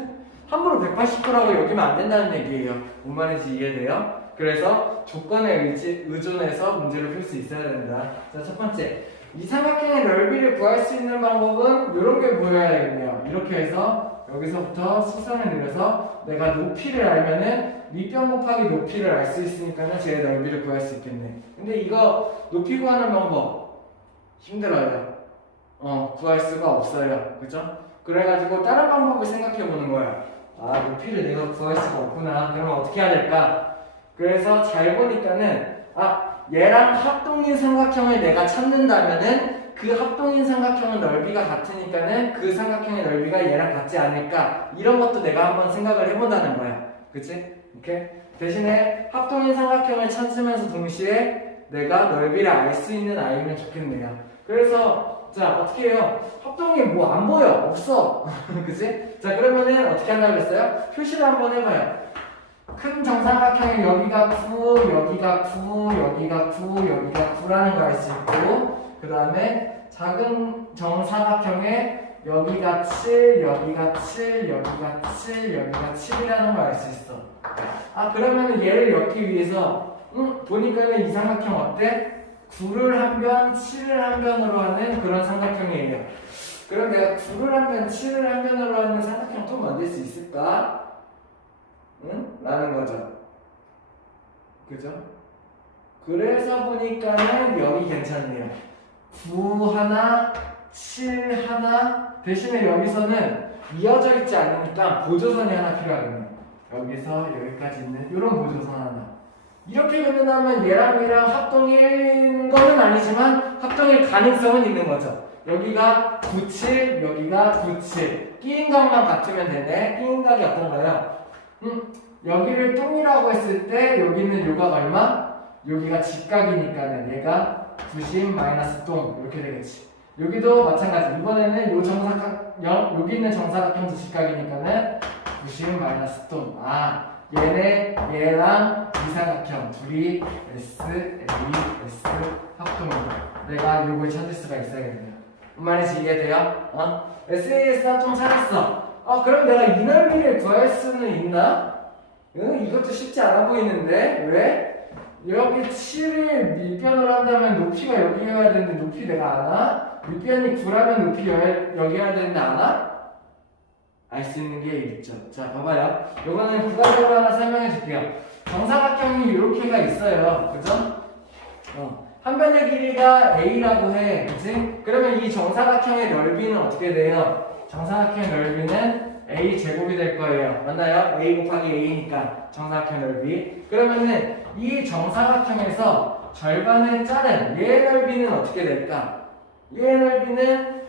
함부로 180도라고 여기면 안 된다는 얘기예요. 뭔 말인지 이해돼요? 그래서 조건에 의존해서 문제를 풀 수 있어야 된다. 자, 첫 번째. 이 삼각형의 넓이를 구할 수 있는 방법은 이런 게 보여야겠네요. 이렇게 해서 여기서부터 수선을 내려서 내가 높이를 알면은 밑변 곱하기 높이를 알 수 있으니까는 제 넓이를 구할 수 있겠네. 근데 이거 높이 구하는 방법 힘들어요. 구할 수가 없어요. 그죠? 그래가지고 다른 방법을 생각해 보는 거야. 아, 높이를 내가 구할 수가 없구나. 그러면 어떻게 해야 될까? 그래서 잘 보니까는 얘랑 합동인 삼각형을 내가 찾는다면은 그 합동인 삼각형은 넓이가 같으니까는 그 삼각형의 넓이가 얘랑 같지 않을까? 이런 것도 내가 한번 생각을 해본다는 거야. 그치? 이렇게 대신에 합동인 삼각형을 찾으면서 동시에 내가 넓이를 알 수 있는 아이면 좋겠네요. 그래서 자, 어떻게 해요? 합동이 뭐 안 보여. 없어. 그치? 자, 그러면은 어떻게 한다고 그랬어요? 표시를 한번 해봐요. 큰 정사각형의 여기가 9, 여기가 9, 여기가 9, 여기가 9라는 걸 알 수 있고 그 다음에 작은 정사각형의 여기가 7, 여기가 7, 여기가 7, 여기가 7이라는 걸 알 수 있어. 그러면은 얘를 엮기 위해서 보니까는 이 삼각형 어때? 9를 한 변, 7을 한 변으로 하는 그런 삼각형이에요. 그럼 내가 9를 한 변, 7을 한 변으로 하는 삼각형 또 만들 수 있을까? 라는 거죠. 그죠? 그래서 보니까는 여기 괜찮네요. 9 하나, 7 하나 대신에 여기서는 이어져 있지 않으니까 보조선이 하나 필요하겠네요. 여기서 여기까지 있는 이런 보조선 하나. 이렇게 끝나면 얘랑 합동일 거는 아니지만 합동일 가능성은 있는 거죠. 여기가 97, 여기가 97. 끼인 각만 같으면 되네. 끼인 각이 어떤 거예요? 여기를 똥이라고 했을 때 여기는 요각 얼마? 여기가 직각이니까는 얘가 90 마이너스 똥 이렇게 되겠지. 여기도 마찬가지. 이번에는 요 정사각형 여기 있는 정사각형도 직각이니까는 90 마이너스 똥. 얘랑 이 삼각형 둘이 S, A, S 합동이다. 내가 요걸 찾을 수가 있어야겠네요. 뭔 말인지 이해돼요? SAS 합동 찾았어. 그럼 내가 이 넓이를 구할 수는 있나? 이것도 쉽지 않아 보이는데 왜? 여기 7을 밑변으로 한다면 높이가 여기여야 되는데 높이 내가 아나? 밑변이 9라면 높이 여기여야 되는데 아나? 알 수 있는 게 있죠. 자, 봐봐요. 요거는 부가적으로 하나 설명해 줄게요. 정사각형이 이렇게가 있어요. 그죠? 한 변의 길이가 A라고 해. 그치? 그러면 이 정사각형의 넓이는 어떻게 돼요? 정사각형의 넓이는 A 제곱이 될 거예요. 맞나요? A 곱하기 A니까 정사각형 넓이. 그러면은 이 정사각형에서 절반을 자른 얘의 넓이는 어떻게 될까? 얘의 넓이는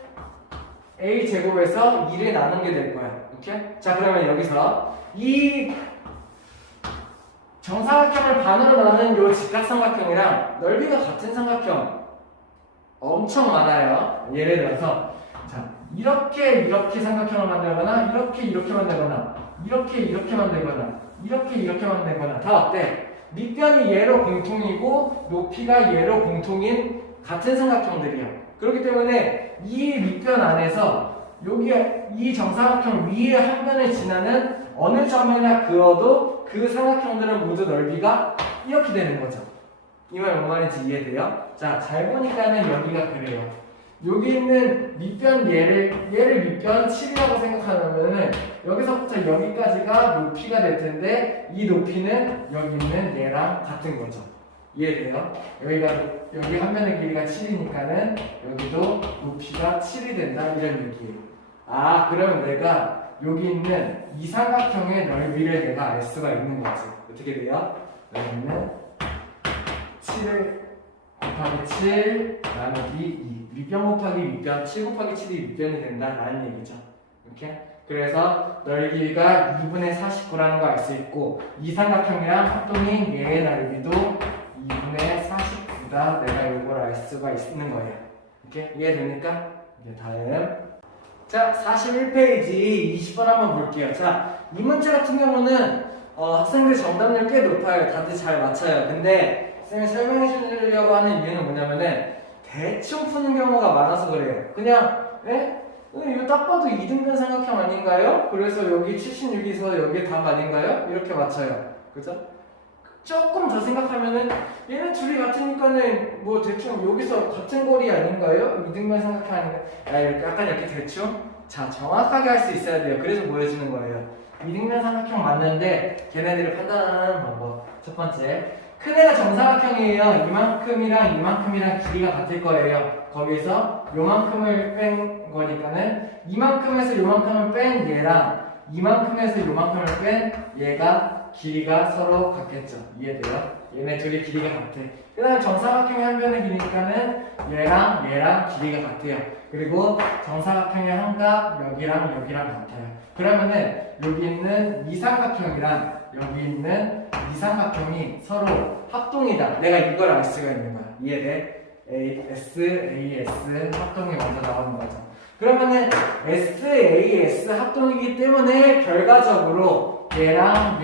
A 제곱에서 2를 나눈 게 될 거야. 오케이? 자, 그러면 여기서 이 정사각형을 반으로 나눈 요 직각삼각형이랑 넓이가 같은 삼각형 엄청 많아요. 예를 들어서 자, 이렇게 삼각형을 만들거나 이렇게 만들거나 이렇게 만들거나 이렇게 만들거나 다 어때? 밑변이 얘로 공통이고 높이가 얘로 공통인 같은 삼각형들이야. 그렇기 때문에 이 밑변 안에서 여기 이 정사각형 위에 한 변을 지나는 어느 점이나 그어도 그 삼각형들은 모두 넓이가 이렇게 되는 거죠. 이 말 뭔 말인지 이해돼요? 자, 잘 보니까는 여기가 그래요. 여기 있는 밑변 얘를 밑변 7이라고 생각하면은 여기서부터 여기까지가 높이가 될 텐데 이 높이는 여기 있는 얘랑 같은 거죠. 이해돼요? 여기 한 면의 길이가 7이니까는 여기도 높이가 7이 된다 이런 얘기예요. 아 그러면 내가 여기 있는 이 삼각형의 넓이를 내가 알 수가 있는 거지. 어떻게 돼요? 여기는 7을 곱하기 7 나누기 2 밑변 곱하기 밑변 7 곱하기 7이 밑변이 된다라는 얘기죠. 이렇게 그래서 넓이가 2분의 49라는 거 알 수 있고 이 삼각형이랑 합동인 얘의 넓이도 2분의 49다. 내가 이걸 알 수가 있는 거예요. 이렇게 이해됩니까? 이제 다음 자 41페이지 20번 한번 볼게요. 자 이 문제 같은 경우는 학생들 정답률 꽤 높아요. 다들 잘 맞춰요. 근데 선생님이 설명해 주려고 하는 이유는 뭐냐면은 대충 푸는 경우가 많아서 그래요. 그냥 이거 딱 봐도 이등변 삼각형 아닌가요? 그래서 여기 76에서 여기 답 아닌가요? 이렇게 맞춰요. 그죠? 조금 더 생각하면은 얘는 둘이 같으니까는 뭐 대충 여기서 같은 거리 아닌가요? 이등변 삼각형 아닌가요? 이렇게 약간 이렇게 대충 자 정확하게 할 수 있어야 돼요. 그래서 보여주는 거예요. 이등변 삼각형 맞는데 걔네들을 판단하는 방법 첫 번째 큰 애가 정사각형이에요. 이만큼이랑 이만큼이랑 길이가 같을 거예요. 거기서 요만큼을 뺀 거니까는 이만큼에서 요만큼을 뺀 얘랑 이만큼에서 요만큼을 뺀 얘가 길이가 서로 같겠죠. 이해돼요? 얘네 둘이 길이가 같아. 그 다음에 정사각형의 한 변의 길이니까는 얘랑 길이가 같아요. 그리고 정사각형의 한각 여기랑 같아요. 그러면은 여기 있는 이 삼각형이랑 여기 있는 이 삼각형이 서로 합동이다. 내가 이걸 알 수가 있는 거야. 이해돼? AS 합동이 먼저 나오는 거죠. 그러면은 SAS 합동이기 때문에 결과적으로 얘랑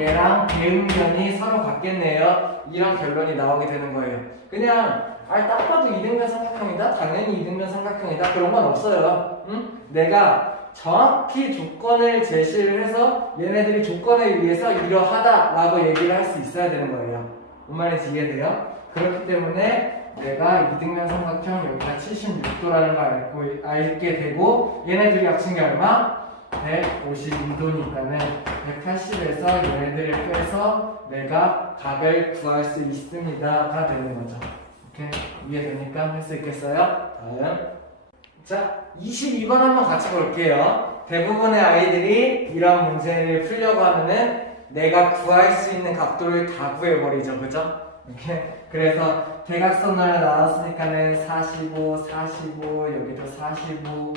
대응변이 서로 같겠네요. 이런 결론이 나오게 되는 거예요. 그냥 딱 봐도 이등변 삼각형이다. 당연히 이등변 삼각형이다. 그런 건 없어요. 응? 내가 정확히 조건을 제시를 해서 얘네들이 조건에 의해서 이러하다라고 얘기를 할 수 있어야 되는 거예요. 뭔 말인지 이해돼요? 그렇기 때문에 내가 이등변 삼각형 여기가 76도라는 걸 알게 되고 얘네들이 합친 게 얼마? 152도니까는 180에서 얘네들을 빼서 내가 각을 구할 수 있습니다가 되는 거죠. 오케이? 이해되니까 할 수 있겠어요? 다음 자 22번 한번 같이 볼게요. 대부분의 아이들이 이런 문제를 풀려고 하면은 내가 구할 수 있는 각도를 다 구해버리죠. 그죠? 이렇게 그래서 대각선을 나왔으니까는 45 여기도 45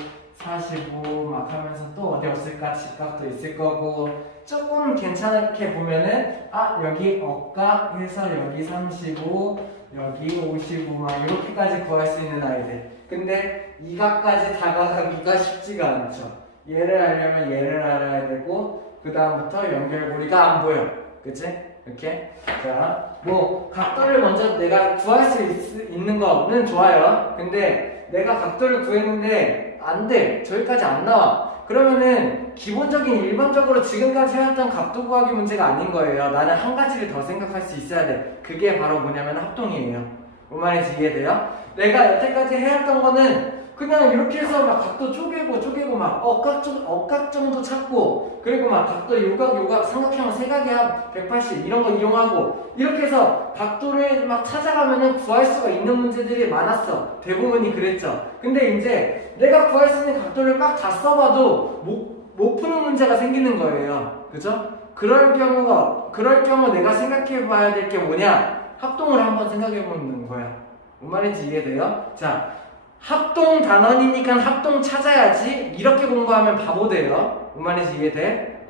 막 하면서 또 어디 없을까? 직각도 있을 거고 조금 괜찮게 보면은 여기 억각 해서 여기 35 여기 55 막 이렇게까지 구할 수 있는 아이들. 근데 이 각까지 다가가기가 쉽지가 않죠. 얘를 알려면 얘를 알아야 되고 그 다음부터 연결고리가 안 보여. 그치? 이렇게 자, 뭐 각도를 먼저 내가 구할 수 있는 거는 좋아요. 근데 내가 각도를 구했는데 안 돼. 저기까지 안 나와. 그러면은 기본적인 일반적으로 지금까지 해왔던 각도 구하기 문제가 아닌 거예요. 나는 한 가지를 더 생각할 수 있어야 돼. 그게 바로 뭐냐면 합동이에요. 뭔 말인지 이해돼요? 내가 여태까지 해왔던 거는 그냥 이렇게 해서 막 각도 쪼개고 막 억각 정도 찾고 그리고 막 각도 요각 삼각형 세각이야 180 이런 거 이용하고 이렇게 해서 각도를 막 찾아가면은 구할 수가 있는 문제들이 많았어. 대부분이 그랬죠. 근데 이제 내가 구할 수 있는 각도를 막 다 써봐도 못 푸는 문제가 생기는 거예요. 그죠? 그럴 경우 내가 생각해 봐야 될 게 뭐냐? 합동을 한번 생각해 보는 거야. 뭔 말인지 이해돼요? 자, 합동 단원이니까 합동 찾아야지. 이렇게 공부하면 바보 돼요. 뭔 말인지 이해돼?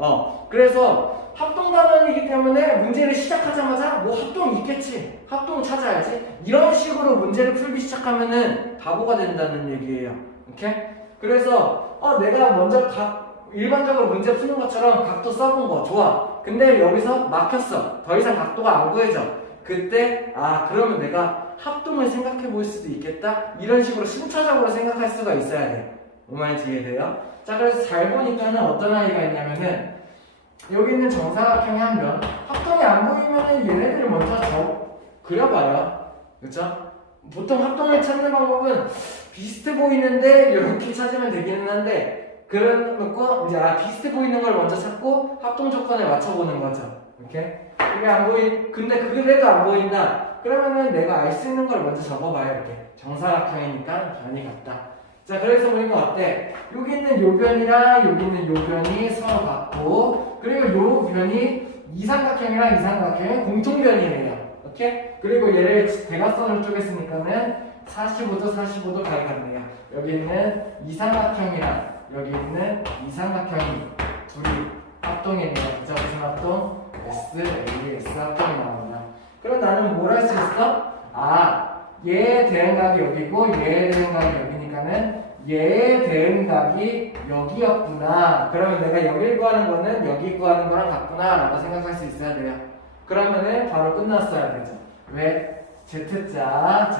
그래서 합동 단원이기 때문에 문제를 시작하자마자 뭐 합동이 있겠지. 합동 찾아야지. 이런 식으로 문제를 풀기 시작하면은 바보가 된다는 얘기예요. 오케이? 그래서 내가 먼저 일반적으로 문제 푸는 것처럼 각도 써본 거 좋아. 근데 여기서 막혔어. 더 이상 각도가 안 구해져. 그때 그러면 내가 합동을 생각해 볼 수도 있겠다. 이런 식으로 순차적으로 생각할 수가 있어야 돼. 뭔 말인지 이해돼요? 자, 그래서 잘 보니까는 어떤 아이가 있냐면은 여기 있는 정사각형의 한 면 합동이 안 보이면은 얘네들을 먼저 그려봐요. 그쵸? 보통 합동을 찾는 방법은 비슷해 보이는데 이렇게 찾으면 되기는 한데 그런 놓고 이제 비슷해 보이는 걸 먼저 찾고 합동 조건에 맞춰보는 거죠. 이렇게 이게 안 보이 근데 그래도 안 보인다. 그러면은 내가 알 수 있는 걸 먼저 적어봐요. 이렇게 정사각형이니까 변이 같다. 자 그래서 보니까 어때? 여기 있는 요 변이랑 여기 있는 요 변이 서로 같고 그리고 요 변이 이삼각형이랑 이삼각형의 공통변이에요. 오케이? 그리고 얘를 대각선으로 쪼갰으니까는 45도 45도 가위 같네요. 여기 있는 이삼각형이랑 여기 있는 이삼각형이 둘이 합동이네요. 그죠? 무슨 합동? S, A, S 합동이 나온다. 그럼 나는 뭘 할 수 있어? 얘의 대응각이 여기고 얘의 대응각이 여기니까는 얘의 대응각이 여기였구나. 그러면 내가 여기를 구하는 거는 여기 구하는 거랑 같구나 라고 생각할 수 있어야 돼요. 그러면은 바로 끝났어야 되죠. 왜? Z자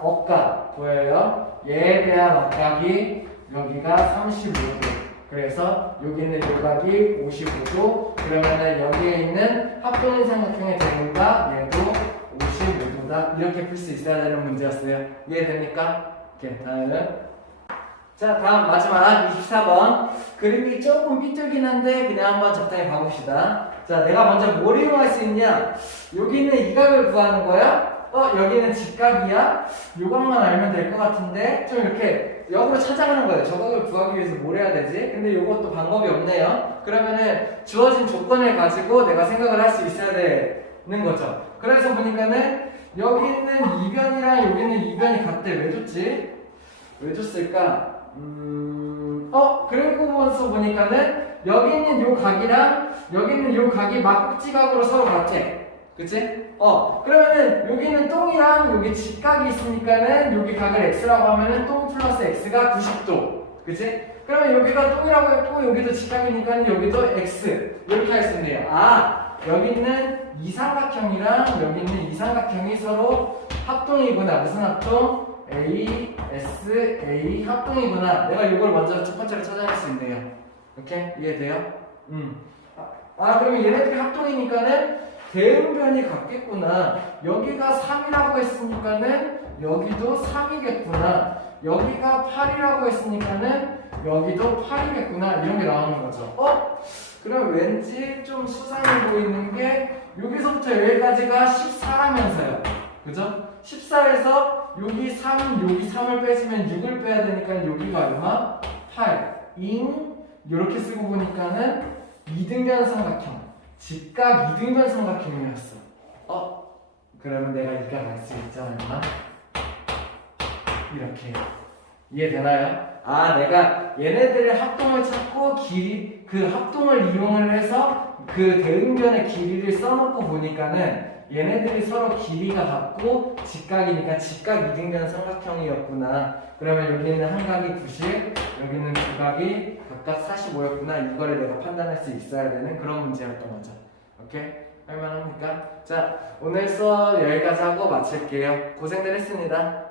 억각 보여요? 얘에 대한 억각이 여기가 35도. 그래서 여기 있는 요각이 55도. 그러면은 여기에 있는 합동인 삼각형의 대응각 얘도 55도다. 이렇게 풀 수 있어야 되는 문제였어요. 이해됩니까? 오케이, 다음은 자 다음 마지막 24번 그림이 조금 삐뚤긴 한데 그냥 한번 적당히 봐봅시다. 자 내가 먼저 뭘 이용할 수 있냐? 여기 있는 이 각을 구하는 거야? 여기는 직각이야? 요각만 알면 될 것 같은데 좀 이렇게 역으로 찾아가는 거예요. 저 각을 구하기 위해서 뭘 해야 되지? 근데 요것도 방법이 없네요. 그러면은 주어진 조건을 가지고 내가 생각을 할 수 있어야 되는 거죠. 그래서 보니까는 여기 있는 이 변이랑 여기 있는 이 변이 같대. 왜 줬지? 왜 줬을까? 그리고 보니까는 여기 있는 요 각이랑 여기 있는 요 각이 막지각으로 서로 같대. 그치? 그러면은 여기는 똥이랑 여기 직각이 있으니까는 여기 각을 x라고 하면은 똥 플러스 x가 90도. 그치? 그러면 여기가 똥이라고 했고 여기도 직각이니까는 여기도 x. 이렇게 할 수 있네요. 여기 있는 이삼각형이랑 여기 있는 이삼각형이 서로 합동이구나. 무슨 합동? A, S, A 합동이구나. 내가 이걸 먼저 첫 번째로 찾아낼 수 있네요. 오케이? 이해돼요? 그러면 얘네들이 합동이니까는 대응변이 같겠구나. 여기가 3이라고 했으니까는 여기도 3이겠구나. 여기가 8이라고 했으니까는 여기도 8이겠구나. 이런 게 나오는 거죠. 그럼 왠지 좀 수상해 보이는 게 여기서부터 여기까지가 14라면서요. 그죠? 14에서 여기 3, 여기 3을 빼주면 6을 빼야 되니까 여기가 얼마? 8. 이렇게 쓰고 보니까는 이등변 삼각형. 직각 이등변 삼각형이었어. 그러면 내가 이렇게 알 수 있죠, 얼마? 이렇게. 이해되나요? 내가 얘네들의 합동을 찾고 그 합동을 이용을 해서 그 대응변의 길이를 써놓고 보니까는 얘네들이 서로 길이가 같고 직각이니까 직각 이등변 삼각형이었구나. 그러면 여기 있는 한 각이 90, 여기 있는 두 각이 각각 45였구나. 이거를 내가 판단할 수 있어야 되는 그런 문제였던 거죠. 오케이? 할만합니까? 자, 오늘 수업 여기까지 하고 마칠게요. 고생들 했습니다.